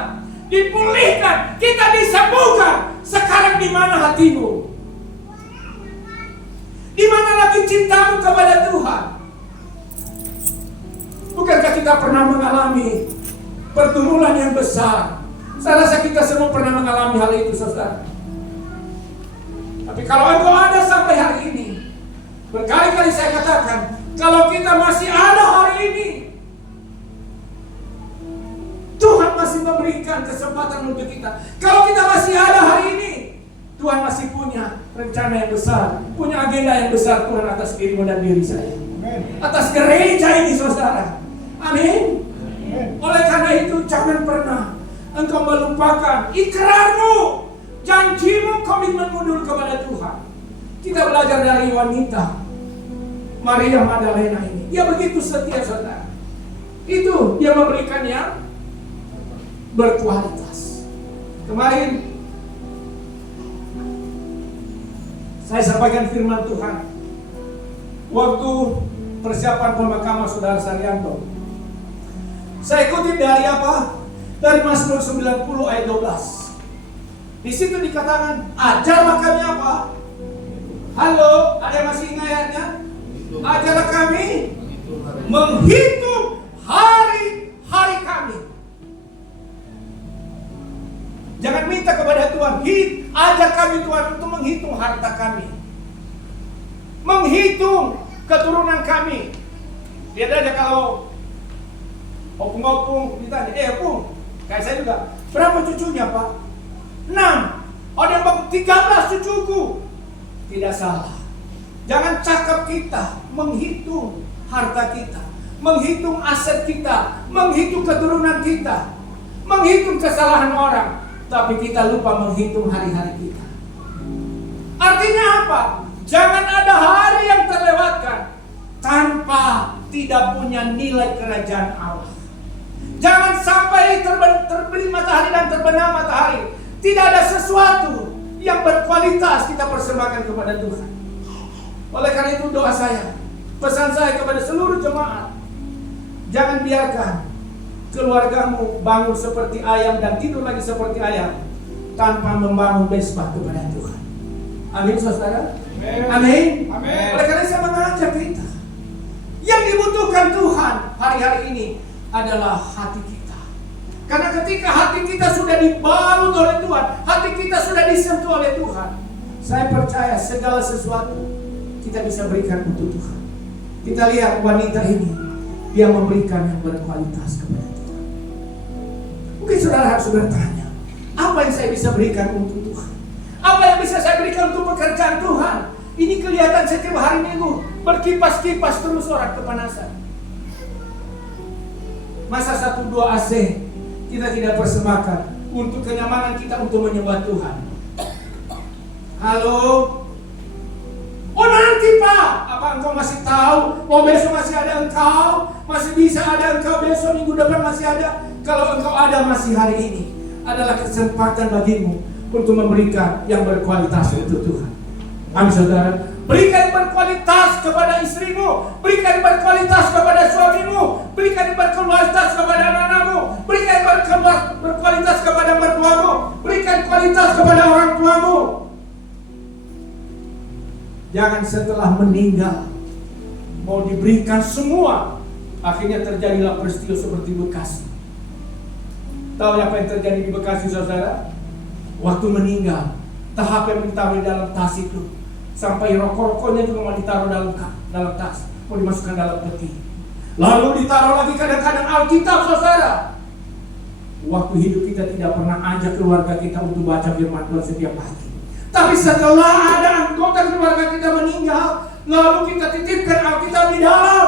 dipulihkan, kita disembuhkan. Sekarang di mana hatimu? Di mana lagi cintamu kepada Tuhan? Bukankah kita pernah mengalami pergumulan yang besar? Saya rasa kita semua pernah mengalami hal itu, saudara. Tapi kalau engkau ada sampai hari ini, berkali-kali saya katakan, kalau kita masih ada hari ini, Tuhan masih memberikan kesempatan untuk kita. Kalau kita masih ada hari ini, Tuhan masih punya rencana yang besar, punya agenda yang besar Tuhan atas dirimu dan diri saya, atas gereja ini, saudara. Amin. Oleh karena itu, jangan pernah engkau melupakan ikrarmu, janjimu, komitmenmu dulu kepada Tuhan. Kita belajar dari wanita Maria Magdalena ini. Dia begitu setia, saudara. Itu dia memberikan yang berkualitas. Kemarin saya sampaikan firman Tuhan waktu persiapan pemakaman saudara Saryanto. Saya kutip dari apa? Dari Mazmur 90 ayat 12. Di situ dikatakan, ajarlah kami apa? Halo, ada yang masih ingat ayatnya? Ajarlah kami menghitung hari-hari kami. Jangan minta kepada Tuhan, ajar kami Tuhan untuk menghitung harta kami, menghitung keturunan kami. Lihat aja kalau opung-opung ditanya, opung, kayak saya juga, berapa cucunya Pak? 6. Ada yang bilang 13 cucuku. Tidak salah. Jangan cakap kita menghitung harta kita, menghitung aset kita, menghitung keturunan kita, menghitung kesalahan orang, tapi kita lupa menghitung hari-hari kita. Artinya apa? Jangan ada hari yang terlewatkan tanpa tidak punya nilai kerajaan Allah. Jangan sampai terbeli matahari dan terbenam matahari, tidak ada sesuatu yang berkualitas kita persembahkan kepada Tuhan. Oleh karena itu doa saya, pesan saya kepada seluruh jemaat, jangan biarkan keluargamu bangun seperti ayam dan tidur lagi seperti ayam tanpa membangun mesbah kepada Tuhan. Amin saudara. Amin. Oleh karena saya mengajak kita, yang dibutuhkan Tuhan hari-hari ini adalah hati kita. Karena ketika hati kita sudah dibalut oleh Tuhan, hati kita sudah disentuh oleh Tuhan, saya percaya segala sesuatu kita bisa berikan untuk Tuhan. Kita lihat wanita ini, dia memberikan yang berkualitas kepada Tuhan. Mungkin saudara harus bertanya, apa yang saya bisa berikan untuk Tuhan? Apa yang bisa saya berikan untuk pekerjaan Tuhan? Ini kelihatan setiap hari Minggu, berkipas-kipas terus orang kepanasan. Masa 1-2 AC kita tidak persembahkan untuk kenyamanan kita untuk menyembah Tuhan? Halo? Oh nanti Pak, apa engkau masih tahu? Oh besok masih ada engkau, masih bisa ada engkau besok, minggu depan masih ada. Kalau engkau ada masih hari ini, adalah kesempatan bagimu untuk memberikan yang berkualitas untuk Tuhan. Amin saudara. Berikan berkualitas kepada istrimu, berikan berkualitas kepada suamimu, berikan berkualitas kepada anak-anakmu, berikan berkualitas kepada mertuamu, berikan kualitas kepada orang tuamu. Jangan setelah meninggal mau diberikan semua, akhirnya terjadilah peristiwa seperti Bekasi. Tahu apa yang terjadi di Bekasi saudara? Waktu meninggal, tahap yang ditaruh dalam tas itu, sampai rokok-rokoknya juga mau ditaruh dalam tas, mau dimasukkan dalam peti. Lalu ditaruh lagi kadang-kadang Alkitab saudara. Waktu hidup kita tidak pernah ajak keluarga kita untuk baca firman Tuhan setiap pagi. Tapi setelah ada anggota keluarga kita meninggal, lalu kita titipkan Alkitab di dalam.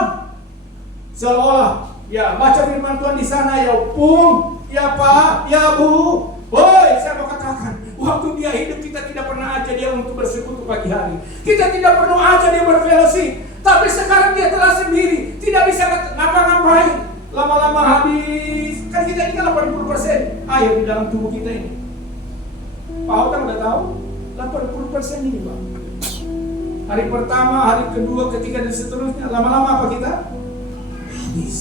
Seolah ya baca firman Tuhan di sana, ya Pung, ya Pak, ya Bu. Woi, saya mau katakan, waktu dia hidup kita tidak pernah ajak dia untuk bersekutu pagi hari. Kita tidak perlu ajak dia berfellowship. Tapi sekarang dia telah sendiri, tidak bisa ngapa-ngapain. Lama-lama habis. Kan kita ini kan 80% air di dalam tubuh kita ini. Pak Otang udah tahu 80% ini Pak. Hari pertama, hari kedua, ketiga dan seterusnya, lama-lama apa kita? Habis.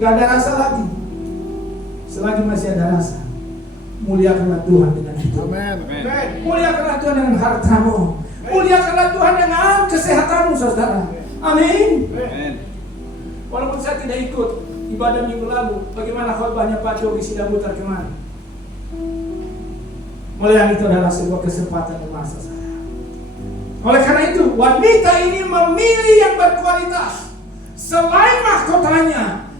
Gak ada rasa lagi. Selagi masih ada rasa, muliakanlah Tuhan dengan hidup. Amin. Muliakanlah Tuhan dengan hartamu. Muliakanlah Tuhan dengan kesehatanmu saudara. Amin. Walaupun saya tidak ikut ibadah minggu lalu, bagaimana khotbahnya Pak Cogi Sidabutar kemarin? Mulia itu adalah sebuah kesempatan emas saya. Oleh karena itu, wanita ini memilih yang berkualitas. Selain mahkotanya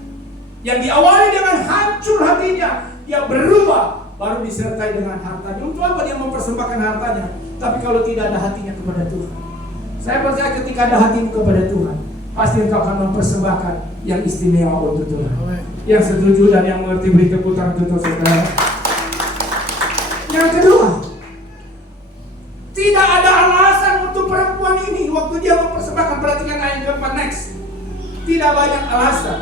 yang diawali dengan hancur hatinya, dia berubah, baru disertai dengan hartanya. Untuk apa dia mempersembahkan hartanya? Tapi kalau tidak ada hatinya kepada Tuhan, saya percaya ketika ada hatimu kepada Tuhan, pasti engkau akan mempersembahkan yang istimewa untuk Tuhan. Yang setuju dan yang mengerti beri tepuk tangan untuk saudara. Yang kedua, tidak ada alasan untuk perempuan ini waktu dia mempersembahkan. Perhatikan ayat keempat next. Tidak banyak alasan.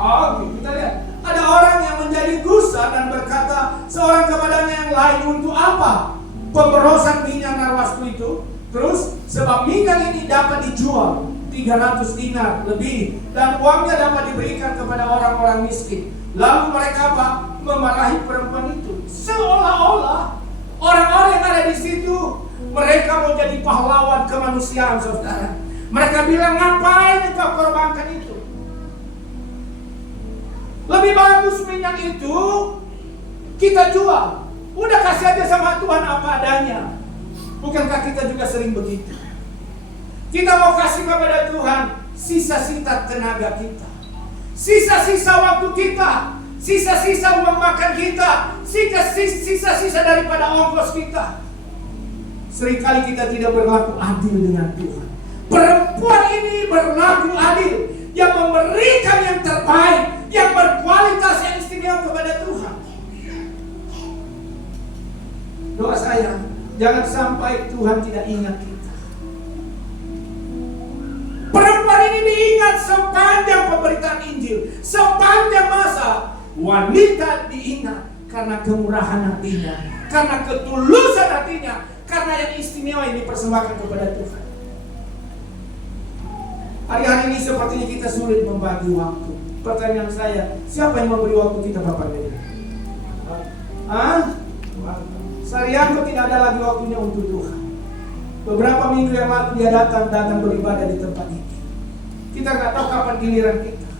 Oh, kita lihat. Ada orang yang menjadi gusar dan berkata seorang kepadanya yang lain, untuk apa pemberosan minyak narwastu itu? Terus sebab minyak ini dapat dijual 300 dinar lebih dan uangnya dapat diberikan kepada orang-orang miskin. Lalu mereka apa? Memarahi perempuan itu. Seolah-olah orang-orang yang ada di situ mereka mau jadi pahlawan kemanusiaan saudara. Mereka bilang, ngapain engkau korbankan itu? Lebih bagus minyak itu kita jual. Udah kasih aja sama Tuhan apa adanya. Bukankah kita juga sering begitu? Kita mau kasih kepada Tuhan sisa-sisa tenaga kita, sisa-sisa waktu kita, sisa-sisa uang makan kita, sisa-sisa daripada ongkos kita. Seringkali kita tidak berlaku adil dengan Tuhan. Perempuan ini berlaku adil, yang memberikan yang terbaik, yang berkualitas, yang istimewa kepada Tuhan. Doa saya, jangan sampai Tuhan tidak ingat kita. Perempuan ini diingat sepanjang pemberitaan Injil, sepanjang masa. Wanita diingat karena kemurahan hatinya, karena ketulusan hatinya, karena yang istimewa yang dipersembahkan kepada Tuhan. Hari-hari ini sepertinya kita sulit membagi waktu. Pertanyaan saya, siapa yang memberi waktu kita Bapak Ibu? Saryanto tidak ada lagi waktunya untuk Tuhan. Beberapa minggu yang lalu dia datang beribadah di tempat ini. Kita nggak tahu kapan giliran kita.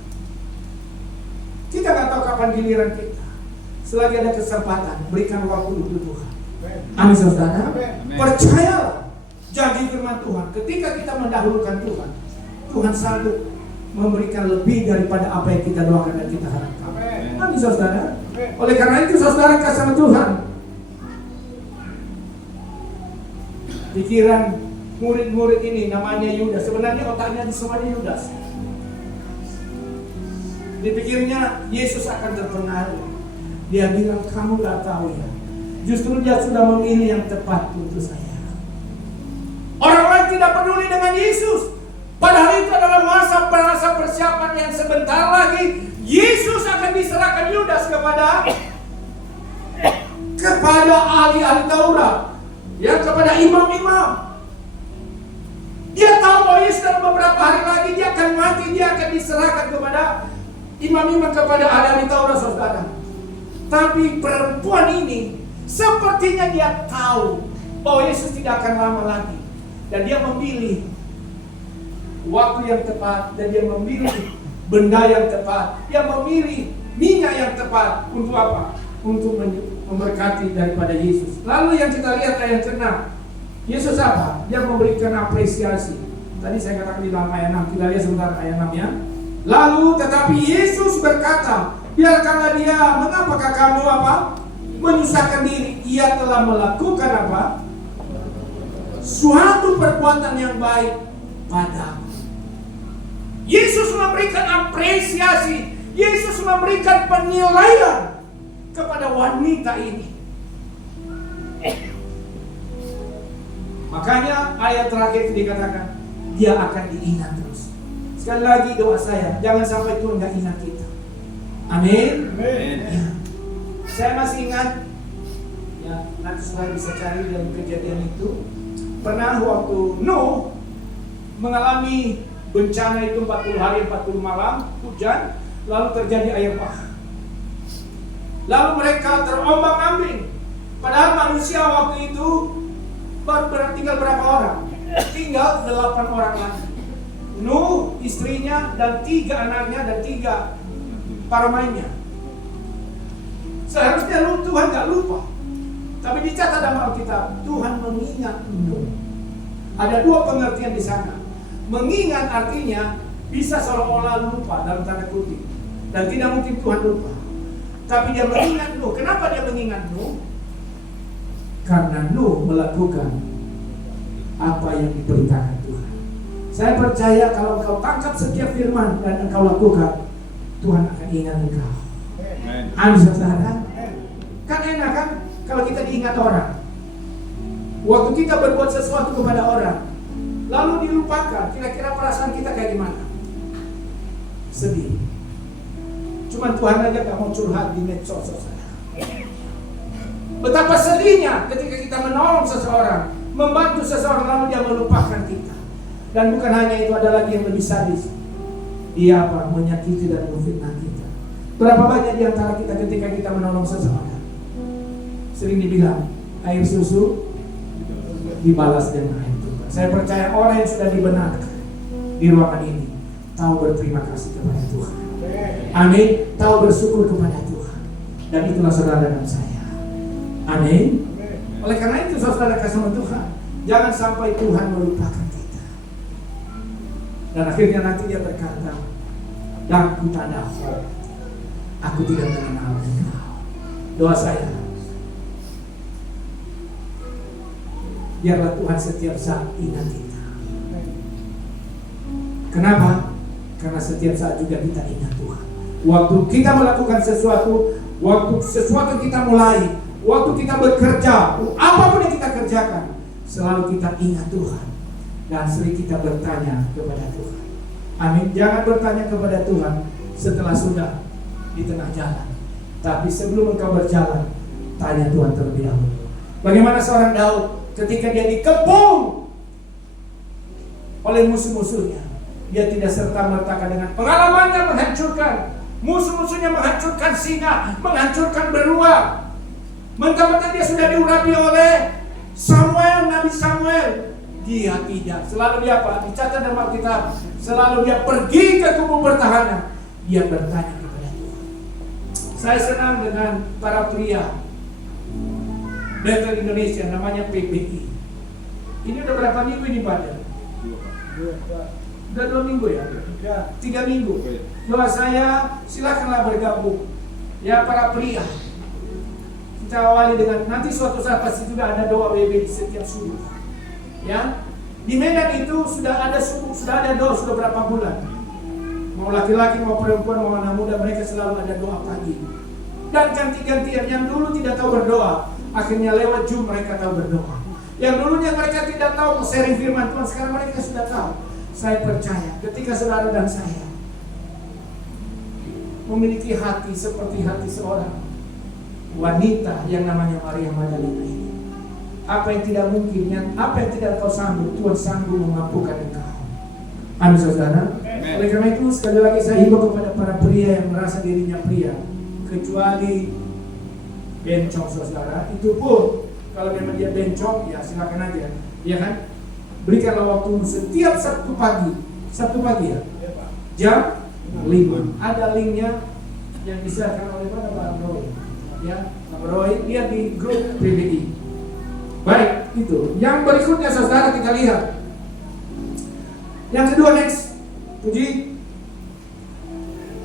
Kita nggak tahu kapan giliran kita. Selagi ada kesempatan, berikan waktu untuk Tuhan. Amin saudara. Percayalah janji firman Tuhan. Ketika kita mendahulukan Tuhan, Tuhan sanggup memberikan lebih daripada apa yang kita doakan dan kita harapkan. Amin saudara. Oleh karena itu saudara kasih sama Tuhan. Pikiran murid-murid ini namanya Yudas. Sebenarnya otaknya di semuanya Yudas. Dipikirnya Yesus akan terpengaruh. Dia bilang kamu gak tahu ya. Justru dia sudah memilih yang tepat untuk saya. Orang lain tidak peduli dengan Yesus. Padahal itu adalah masa persiapan yang sebentar lagi Yesus akan diserahkan Yudas kepada ahli-ahli Taurat, ya, kepada imam-imam. Dia tahu bahwa Yesus dalam beberapa hari lagi dia akan mati, dia akan diserahkan kepada imam-imam, kepada ahli-ahli Taurat, saudara. Tapi perempuan ini sepertinya dia tahu bahwa Yesus tidak akan lama lagi, dan dia memilih waktu yang tepat, dan dia memilih benda yang tepat, dia memilih minyak yang tepat untuk apa? Untuk memberkati daripada Yesus. Lalu yang kita lihat ayat 6, Yesus apa? Dia memberikan apresiasi. Tadi saya katakan di dalam ayat 6, kita lihat sebentar ayat 6 ya. Lalu tetapi Yesus berkata, biarkanlah dia, mengapakah kamu apa? Menyusahkan diri. Ia telah melakukan apa? Suatu perbuatan yang baik padamu. Yesus memberikan apresiasi, Yesus memberikan penilaian kepada wanita ini. Makanya ayat terakhir itu dikatakan dia akan diingat terus. Sekali lagi doa saya, jangan sampai Tuhan gak ingat kita. Amin. Ya. Saya masih ingat, ya, nanti saudara bisa cari dalam kejadian itu. Pernah waktu Nuh mengalami bencana itu 40 hari 40 malam, hujan, lalu terjadi air bah. Lalu mereka terombang-ambing. Padahal manusia waktu itu baru tinggal berapa orang? Tinggal 8 orang lagi. Nuh, istrinya, dan 3 anaknya, dan 3 para mainnya. Seharusnya Tuhan gak lupa. Tapi dicatat dalam Alkitab, Tuhan mengingat Nuh. Ada 2 pengertian di sana. Mengingat artinya bisa seolah-olah lupa dalam tanda kutip, dan tidak mungkin Tuhan lupa. Tapi dia mengingat Nuh. Kenapa dia mengingat Nuh? Karena Nuh melakukan apa yang diperintahkan Tuhan. Saya percaya kalau engkau tangkap setiap firman dan engkau lakukan, Tuhan akan ingat engkau. Amin saudara. Kan enak kan kalau kita diingat orang. Waktu kita berbuat sesuatu kepada orang, lalu dilupakan, kira-kira perasaan kita kayak gimana? Sedih. Cuma Tuhan aja gak mau curhat di medsos saudara. Betapa sedihnya ketika kita menolong seseorang, membantu seseorang, lalu dia melupakan kita. Dan bukan hanya itu, ada lagi yang lebih sadis. Dia apa? Menyakiti dan memfitnah kita. Berapa banyak di antara kita ketika kita menolong seseorang, sering dibilang air susu dibalas dengan air tuba. Saya percaya orang yang sudah dibenarkan di ruangan ini tahu berterima kasih kepada Tuhan. Amin. Tahu bersyukur kepada Tuhan. Dan itulah saudara dan saya. Amin. Oleh karena itu saudara kasih sama Tuhan, jangan sampai Tuhan melupakan kita. Dan akhirnya nanti dia berkata, dan kutadahu, aku tidak mengenal engkau. Doa saya, biarlah Tuhan setiap saat ingat kita. Kenapa? Karena setiap saat juga kita ingat Tuhan. Waktu kita melakukan sesuatu, waktu sesuatu kita mulai, waktu kita bekerja, apapun yang kita kerjakan, selalu kita ingat Tuhan. Dan sering kita bertanya kepada Tuhan, Amin. Jangan bertanya kepada Tuhan setelah sudah di tengah jalan. Tapi sebelum engkau berjalan, tanya Tuhan terlebih dahulu. Bagaimana seorang Daud ketika dia dikepung oleh musuh-musuhnya, dia tidak serta-merta dengan pengalamannya menghancurkan musuh-musuhnya, menghancurkan singa, menghancurkan beruang. Mentang-mentang dia sudah diurapi oleh Samuel, Nabi Samuel. Dia tidak. Selalu dia apa? Dicatat dalam Alkitab. Selalu dia pergi ke kubu pertahanan. Dia bertanya kepada Tuhan. Saya senang dengan para pria Bethel Indonesia, namanya PBI. Ini udah berapa minggu ini Pak? Udah 2 minggu ya? 3 minggu. Doa saya, silakanlah bergabung. Ya para pria. Kita awali dengan, nanti suatu saat pasti juga ada doa WB di setiap subuh. Ya, di Medan itu sudah ada subuh, sudah ada doa sudah berapa bulan. Mau laki-laki, mau perempuan, mau anak muda, mereka selalu ada doa pagi. Dan ganti-gantian, yang dulu tidak tahu berdoa, akhirnya lewat Zoom mereka tahu berdoa. Yang dulunya mereka tidak tahu sharing firman Tuhan, sekarang mereka sudah tahu. Saya percaya ketika saudara dan saya memiliki hati seperti hati seorang wanita yang namanya Maria Magdalena ini, apa yang tidak mungkin, apa yang tidak kau sanggup, Tuhan sanggup mengampukan engkau. Amin saudara. Oleh karena itu sekali lagi saya himbau kepada para pria yang merasa dirinya pria, kecuali bencong saudara, itu pun kalau memang dia bencong ya silakan aja, ya kan? Berikanlah waktu setiap Sabtu pagi ya, jam 5. Ada linknya yang disiarkan oleh Pak Roy, ya Pak Roy, dia di grup PBI. Baik, itu. Yang berikutnya saudara kita lihat. Yang kedua next, puji.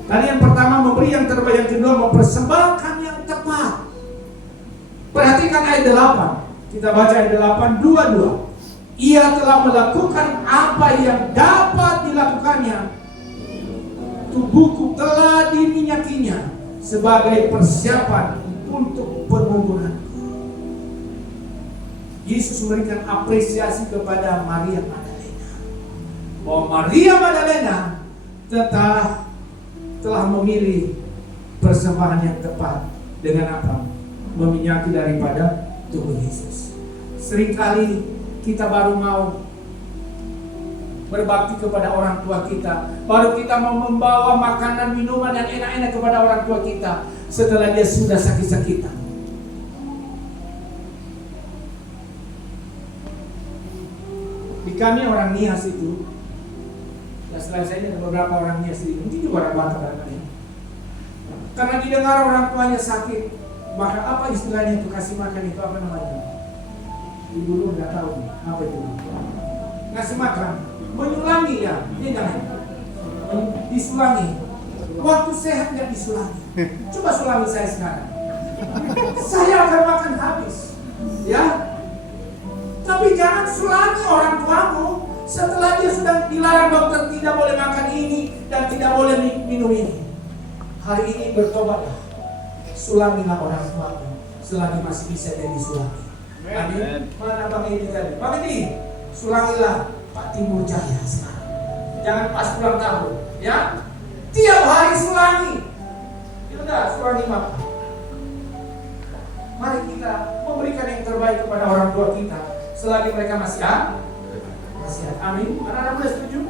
Tadi yang pertama memberi yang terbaik, yang kedua mempersembahkan yang tepat. Perhatikan ayat 8. Kita baca ayat 8, 22. Ia telah melakukan apa yang dapat dilakukannya. Tubuhku telah diminyakinya sebagai persiapan untuk penguburan. Yesus memberikan apresiasi kepada Maria Magdalena, bahwa Maria Magdalena telah memilih persembahan yang tepat dengan apa? Meminyaki daripada tubuh Yesus. Seringkali kita baru mau berbakti kepada orang tua kita, baru kita mau membawa makanan minuman yang enak-enak kepada orang tua kita setelah dia sudah sakit-sakitan. Di kami orang Nias itu, ya selain saya ada beberapa orang Nias ini, mungkin juga orang Batak barangkali. Karena didengar orang tuanya sakit, maka apa istilahnya itu kasih makan itu apa namanya? Ibu lu nggak tahu apa itu? Ngasih makan, menyulangi ya, dia jangan disulangi. Waktu sehat nggak disulangi. Coba sulangi saya sekarang. Saya akan makan habis, ya. Tapi jangan sulangi orang tuamu setelah dia sudah dilarang dokter tidak boleh makan ini dan tidak boleh minum ini. Hari ini bertobatlah, sulangilah orang tuamu selagi masih bisa dia disulangi. Amin. Mana Bang Edi tadi? Bang Edi, sulangilah Pak Timur Jaya sekarang. Jangan pas ulang tahun, ya. Tiap hari sulangi. Ya udah, sulangi makan. Mari kita memberikan yang terbaik kepada orang tua kita selagi mereka masih ada. Amin. Anak-anak boleh setuju?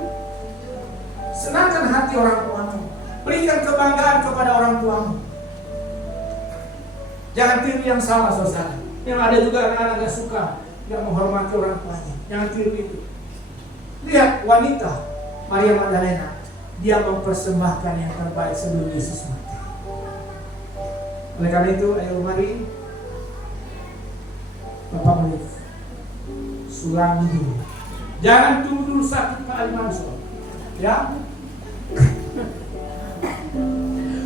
Senangkan hati orang tuamu. Berikan kebanggaan kepada orang tuamu. Jangan tiru yang sama saudara. Yang ada juga anak-anak yang suka, yang menghormati orang tuanya. Jangan tiru itu. Lihat wanita Maria Magdalena, dia mempersembahkan yang terbaik sebelum Yesus mati. Oleh karena itu, ayo mari Bapak Melif, sulangi dulu. Jangan tunggu dulu sakit Pak Almansor, ya.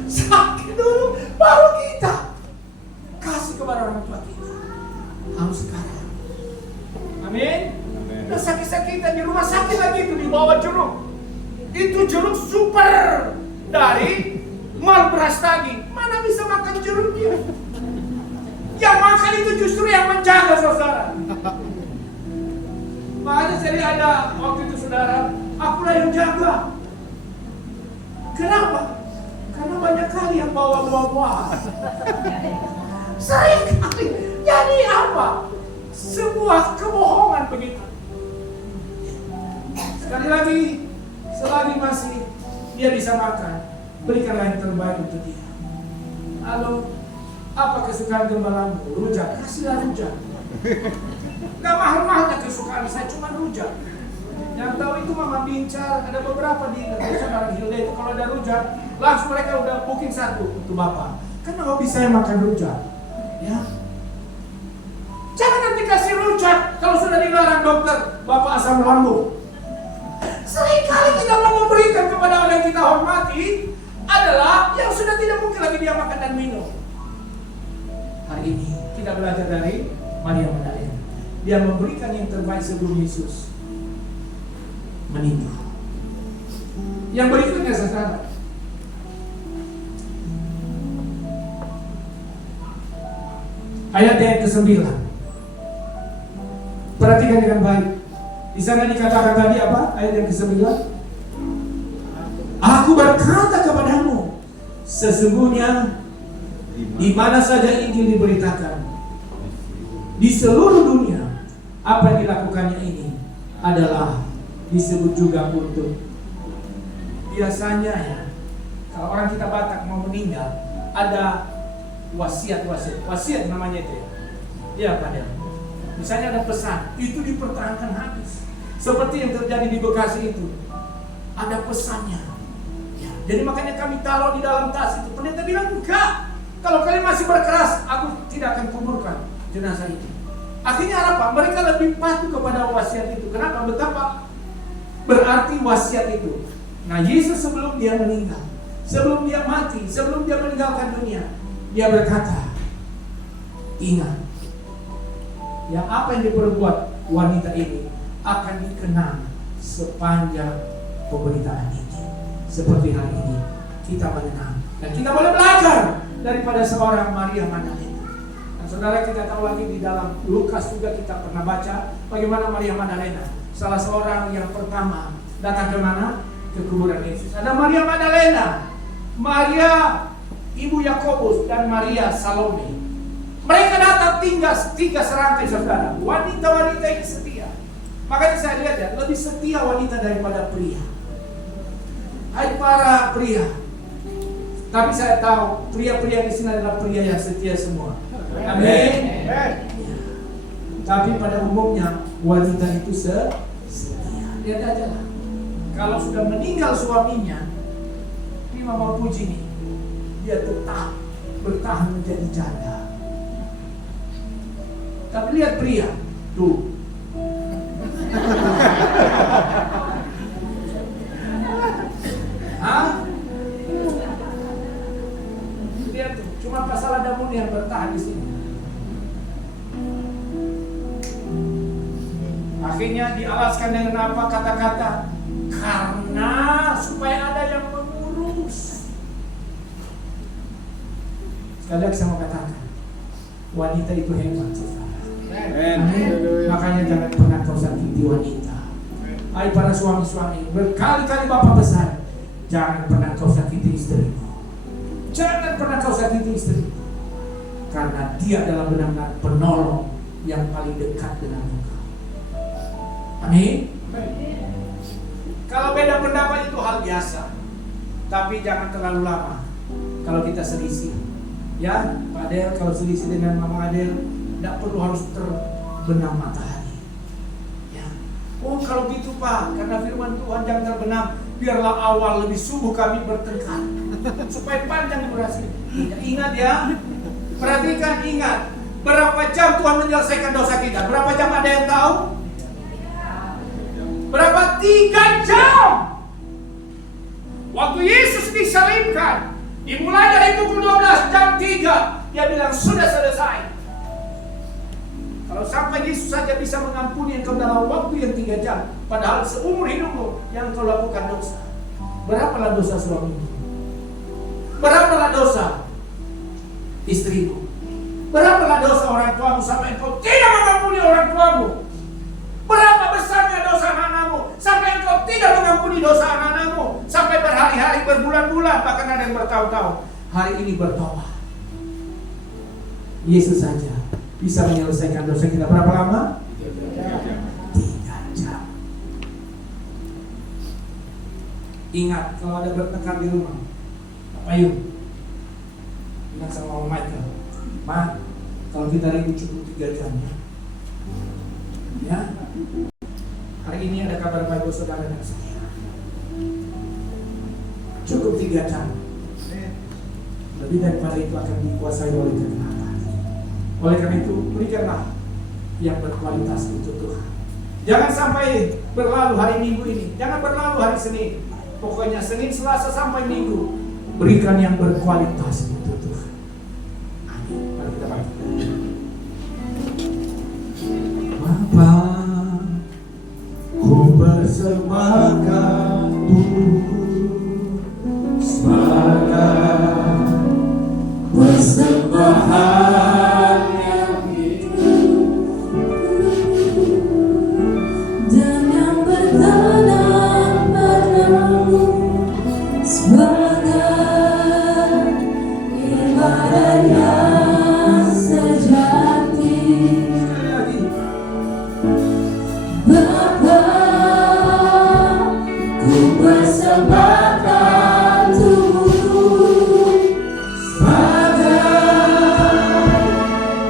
Sakit dulu, baru kita kasih kepada orang tua kita. Harus sekarang. Amin. Udah sakit-sakitan di rumah sakit lagi itu dibawa jeruk. Itu jeruk super dari mal beras tadi. Mana bisa makan jeruknya? Yang makan itu justru yang menjaga saudara. Makanya jadi ada waktu itu saudara, akulah yang jaga. Kenapa? Karena banyak kali yang bawa buah-buahan. Sering kali. Jadi apa? Sebuah kebohongan begitu. Sekali lagi, selagi masih dia bisa makan, berikanlah yang terbaik untuk dia. Lalu, apa kesukaan gembalamu? Rujak, kasihlah rujak. Gak mahal-mahal kesukaan saya, cuma rujak. Yang tahu itu Mama Bincar, ada beberapa di Saudara Hilda itu kalau ada rujak, langsung mereka udah booking satu untuk Bapak. Karena hobi saya makan rujak. Ya. Jangan nanti kasih rujak kalau sudah dilarang dokter, Bapak asam lambung. Seringkali kita mau memberikan kepada orang yang kita hormati adalah yang sudah tidak mungkin lagi dia makan dan minum. Hari ini kita belajar dari Maria Magdalena. Dia memberikan yang terbaik sebelum Yesus meninggal. Yang berikutnya saudara, ayat yang ke-9. Perhatikan dengan baik. Di sana dikatakan tadi apa? Ayat yang ke-9. Aku berkata kepadamu, sesungguhnya di mana saja Injil diberitakan di seluruh dunia, apa yang dilakukannya ini adalah disebut juga untuk. Biasanya ya, kalau orang kita Batak mau meninggal, ada wasiat namanya itu ya. Ya pada. Misalnya ada pesan, itu dipertahankan habis. Seperti yang terjadi di Bekasi itu, ada pesannya. Ya, jadi makanya kami taruh di dalam tas itu. Pendeta bilang enggak. Kalau kalian masih berkeras, aku tidak akan kuburkan jenazah itu. Akhirnya apa? Mereka lebih patuh kepada wasiat itu. Kenapa? Betapa berarti wasiat itu. Nah, Yesus sebelum dia meninggal, sebelum dia mati, sebelum dia meninggalkan dunia, dia berkata, ingat, yang apa yang diperbuat wanita ini akan dikenang sepanjang pemberitaan ini. Seperti hari ini kita mengenang dan kita boleh belajar daripada seorang Maria Magdalena. Dan saudara, kita tahu lagi di dalam Lukas juga kita pernah baca bagaimana Maria Magdalena, salah seorang yang pertama datang ke mana? Ke kuburan Yesus. Ada Maria Magdalena, Maria ibu Yakobus, dan Maria Salome. Mereka datang tiga serangkai saudara. Wanita-wanita yang setia. Makanya saya lihat ya, lebih setia wanita daripada pria. Hai para pria. Tapi saya tahu pria-pria di sini adalah pria yang setia semua. Amin. Tapi pada umumnya wanita itu setia. Lihat aja lah. Kalau sudah meninggal suaminya, ini Mama puji nih, dia tetap bertahan menjadi janda. Tapi lihat pria, tuh. Hah? Lihat tuh, cuma pasal ada muni yang bertahan di sini. Akhirnya dialaskan dengan apa kata-kata? Karena supaya ada yang mengurus. Sekali lagi saya mau katakan, wanita itu hebat. Makanya jangan pernah kau sakiti wanita. Hai para suami-suami, berkali-kali Bapak pesan, jangan pernah kau sakiti istrimu. Jangan pernah kau sakiti istrimu, karena dia adalah benar-benar penolong yang paling dekat dengan engkau. Amin. Kalau beda pendapat itu hal biasa, tapi jangan terlalu lama. Kalau kita selisih, ya Pak Adel, kalau selisih dengan Mama Adel, tidak perlu harus terbenam matahari. Ya. Oh kalau gitu Pak, karena firman Tuhan jangan terbenam, biarlah awal lebih subuh kami bertengkar, supaya panjang durasi. Ya, ingat ya, perhatikan, ingat, berapa jam Tuhan menyelesaikan dosa kita? Berapa jam ada yang tahu? Berapa? 3 jam. Waktu Yesus disalibkan, dimulai dari pukul 12 jam 3, dia bilang sudah selesai. Kalau sampai Yesus saja bisa mengampuni engkau dalam waktu yang 3 jam, padahal seumur hidupmu yang kau lakukan dosa. Berapalah dosa suamimu? Berapalah dosa istrimu? Berapalah dosa orang tuamu sampai engkau tidak mengampuni orang tuamu? Berapa besarnya dosa anakmu sampai engkau tidak mengampuni mengampuni dosa anak-anakmu sampai berhari-hari, berbulan-bulan, bahkan ada yang bertahun-tahun. Hari ini bertobat. Yesus saja bisa menyelesaikan dosa kita. Berapa lama? 3 jam. Ingat, kalau ada bertengkar di rumah, ayo bilang sama Om Michael, Ma, kalau kita ribut cukup 3 jam ya. Hari ini ada kabar baik buat saudara dan saya. Cukup 3 jam. Lebih daripada itu akan dikuasai oleh kegelapan. Oleh karena itu, berikanlah yang berkualitas untuk Tuhan. Jangan sampai berlalu hari Minggu ini. Jangan berlalu hari Senin. Pokoknya Senin, Selasa sampai Minggu, berikan yang berkualitas untuk Tuhan. Amin. Mari kita baca. Bapa, ku persembahkan tubuhku sebagai persembahan yang hidup dan yang berkenan padamu sebagai ibadah yang sejati. Bapa, ku persembahkan tubuhku sebagai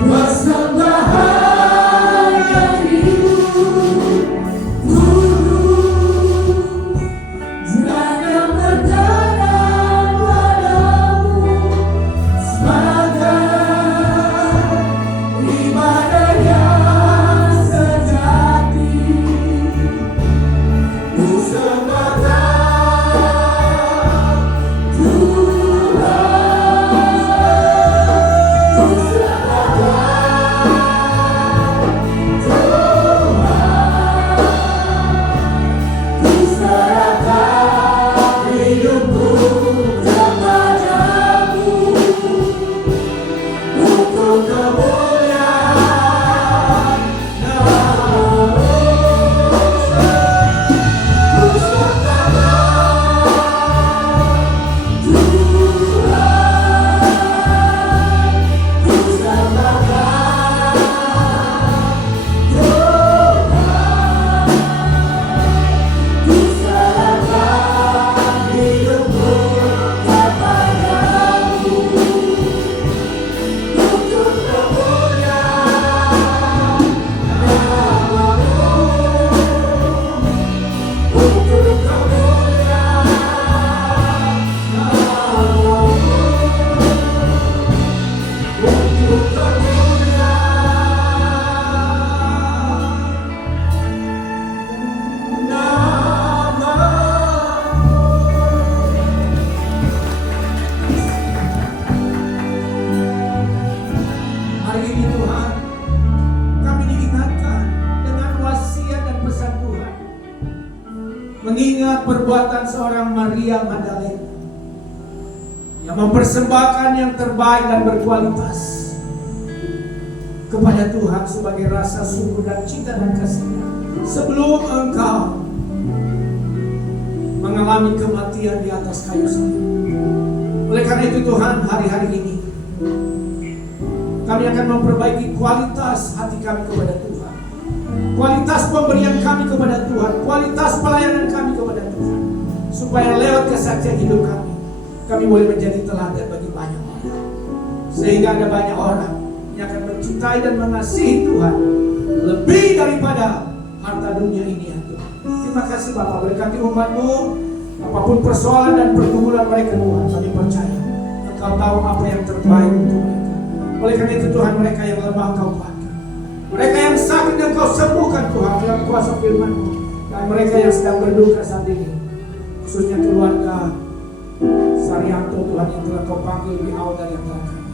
persembahan yang hidup, kudus dan yang berkenan padamu sebagai ibadah yang sejati. Ku sembahkan Tuhan, ku sembahkan Tuhan, ku serahkan hidupku kepadamu untuk kemuliaan namamu. Ku sembahkan Tuhan, ku sembahkan Tuhan, ku serahkan hidupku kepadamu untuk kemuliaan namamu, untuk kemuliaan namamu, untuk kemuliaan namamu. Hari ini Tuhan, kami diingatkan dengan wasiat dan pesan Tuhan, mengingat perbuatan seorang Maria Magdalena yang mempersembahkan yang terbaik dan berkualitas kepada Tuhan sebagai rasa syukur dan cinta dan kasihnya sebelum Engkau mengalami kematian di atas kayu salib. Oleh karena itu Tuhan, hari-hari ini kami akan memperbaiki kualitas hati kami kepada Tuhan, kualitas pemberian kami kepada Tuhan, kualitas pelayanan kami kepada Tuhan, supaya lewat kesaksian hidup kami boleh menjadi teladan bagi banyak orang, sehingga ada banyak orang yang akan mencintai dan mengasihi Tuhan lebih daripada harta dunia ini ya Tuhan. Terima kasih Bapak, berkati umat-Mu, apapun persoalan dan pergumulan mereka Tuhan, kami percaya Engkau tahu apa yang terbaik untuk mereka. Oleh karena itu Tuhan, mereka yang lemah Engkau kuatkan, mereka yang sakit Engkau sembuhkan Tuhan dalam kuasa firman-Mu, dan mereka yang sedang berduka saat ini, khususnya keluarga Saryanto Tuhan yang telah Kau panggil di awal dari antara kami.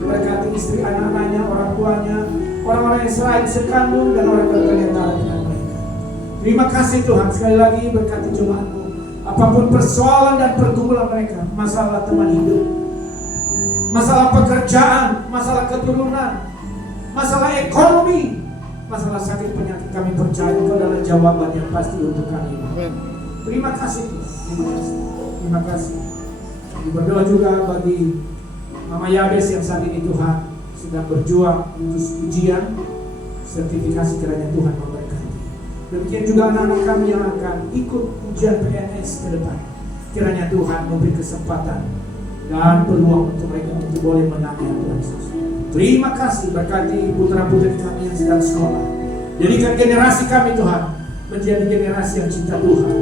Berkati istri anak-anaknya, orang tuanya, orang-orang yang selain sekandung dan orang berkelentara dengan mereka. Terima kasih Tuhan, sekali lagi berkati jemaat-Mu, apapun persoalan dan pergumulan mereka, masalah teman hidup, masalah pekerjaan, masalah keturunan, masalah ekonomi, masalah sakit penyakit, kami percaya Engkau adalah jawaban yang pasti untuk kami. Terima kasih Tuhan. Terima kasih. Terima kasih. Kami berdoa juga bagi Mama Yabes yang saat ini Tuhan sedang berjuang untuk ujian sertifikasi, kiranya Tuhan memberkati. Demikian juga anak-anak kami yang akan ikut ujian PNS ke depan. Kiranya Tuhan memberi kesempatan dan peluang untuk mereka untuk boleh menang ya Tuhan Yesus. Terima kasih, berkati putra-putri kami yang sedang sekolah. Jadikan generasi kami Tuhan menjadi generasi yang cinta Tuhan.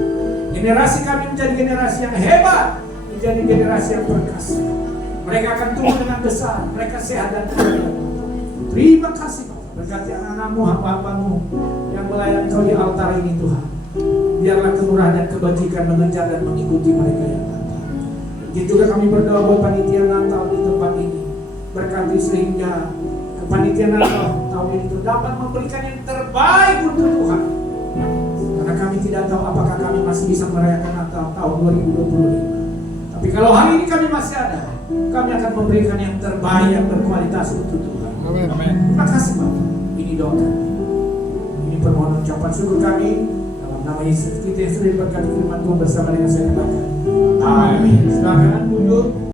Generasi kami menjadi generasi yang hebat, menjadi generasi yang perkasa. Mereka akan tumbuh dengan besar, mereka sehat dan kaya. Terima kasih Bapak, berkati anak-anakmu, hamba-hambamu yang melayani Kau di altar ini Tuhan. Biarlah kemurahan dan kebajikan mengejar dan mengikuti mereka yang Natal. Begitu juga kami berdoa buat panitia Natal di tempat ini. Berkati sehingga kepanitiaan Natal tahun ini dapat memberikan yang terbaik untuk Tuhan. Karena kami tidak tahu apakah kami masih bisa merayakan Natal tahun 2025. Tapi kalau hari ini kami masih ada, kami akan memberikan yang terbaik, yang berkualitas untuk Tuhan. Amin. Terima kasih Bapak. Ini doa kami. Ini permohonan ucapan syukur kami. Dalam nama Yesus kita yang sudah berkati firman Tuhan bersama dengan saya. Amin. Silakan duduk.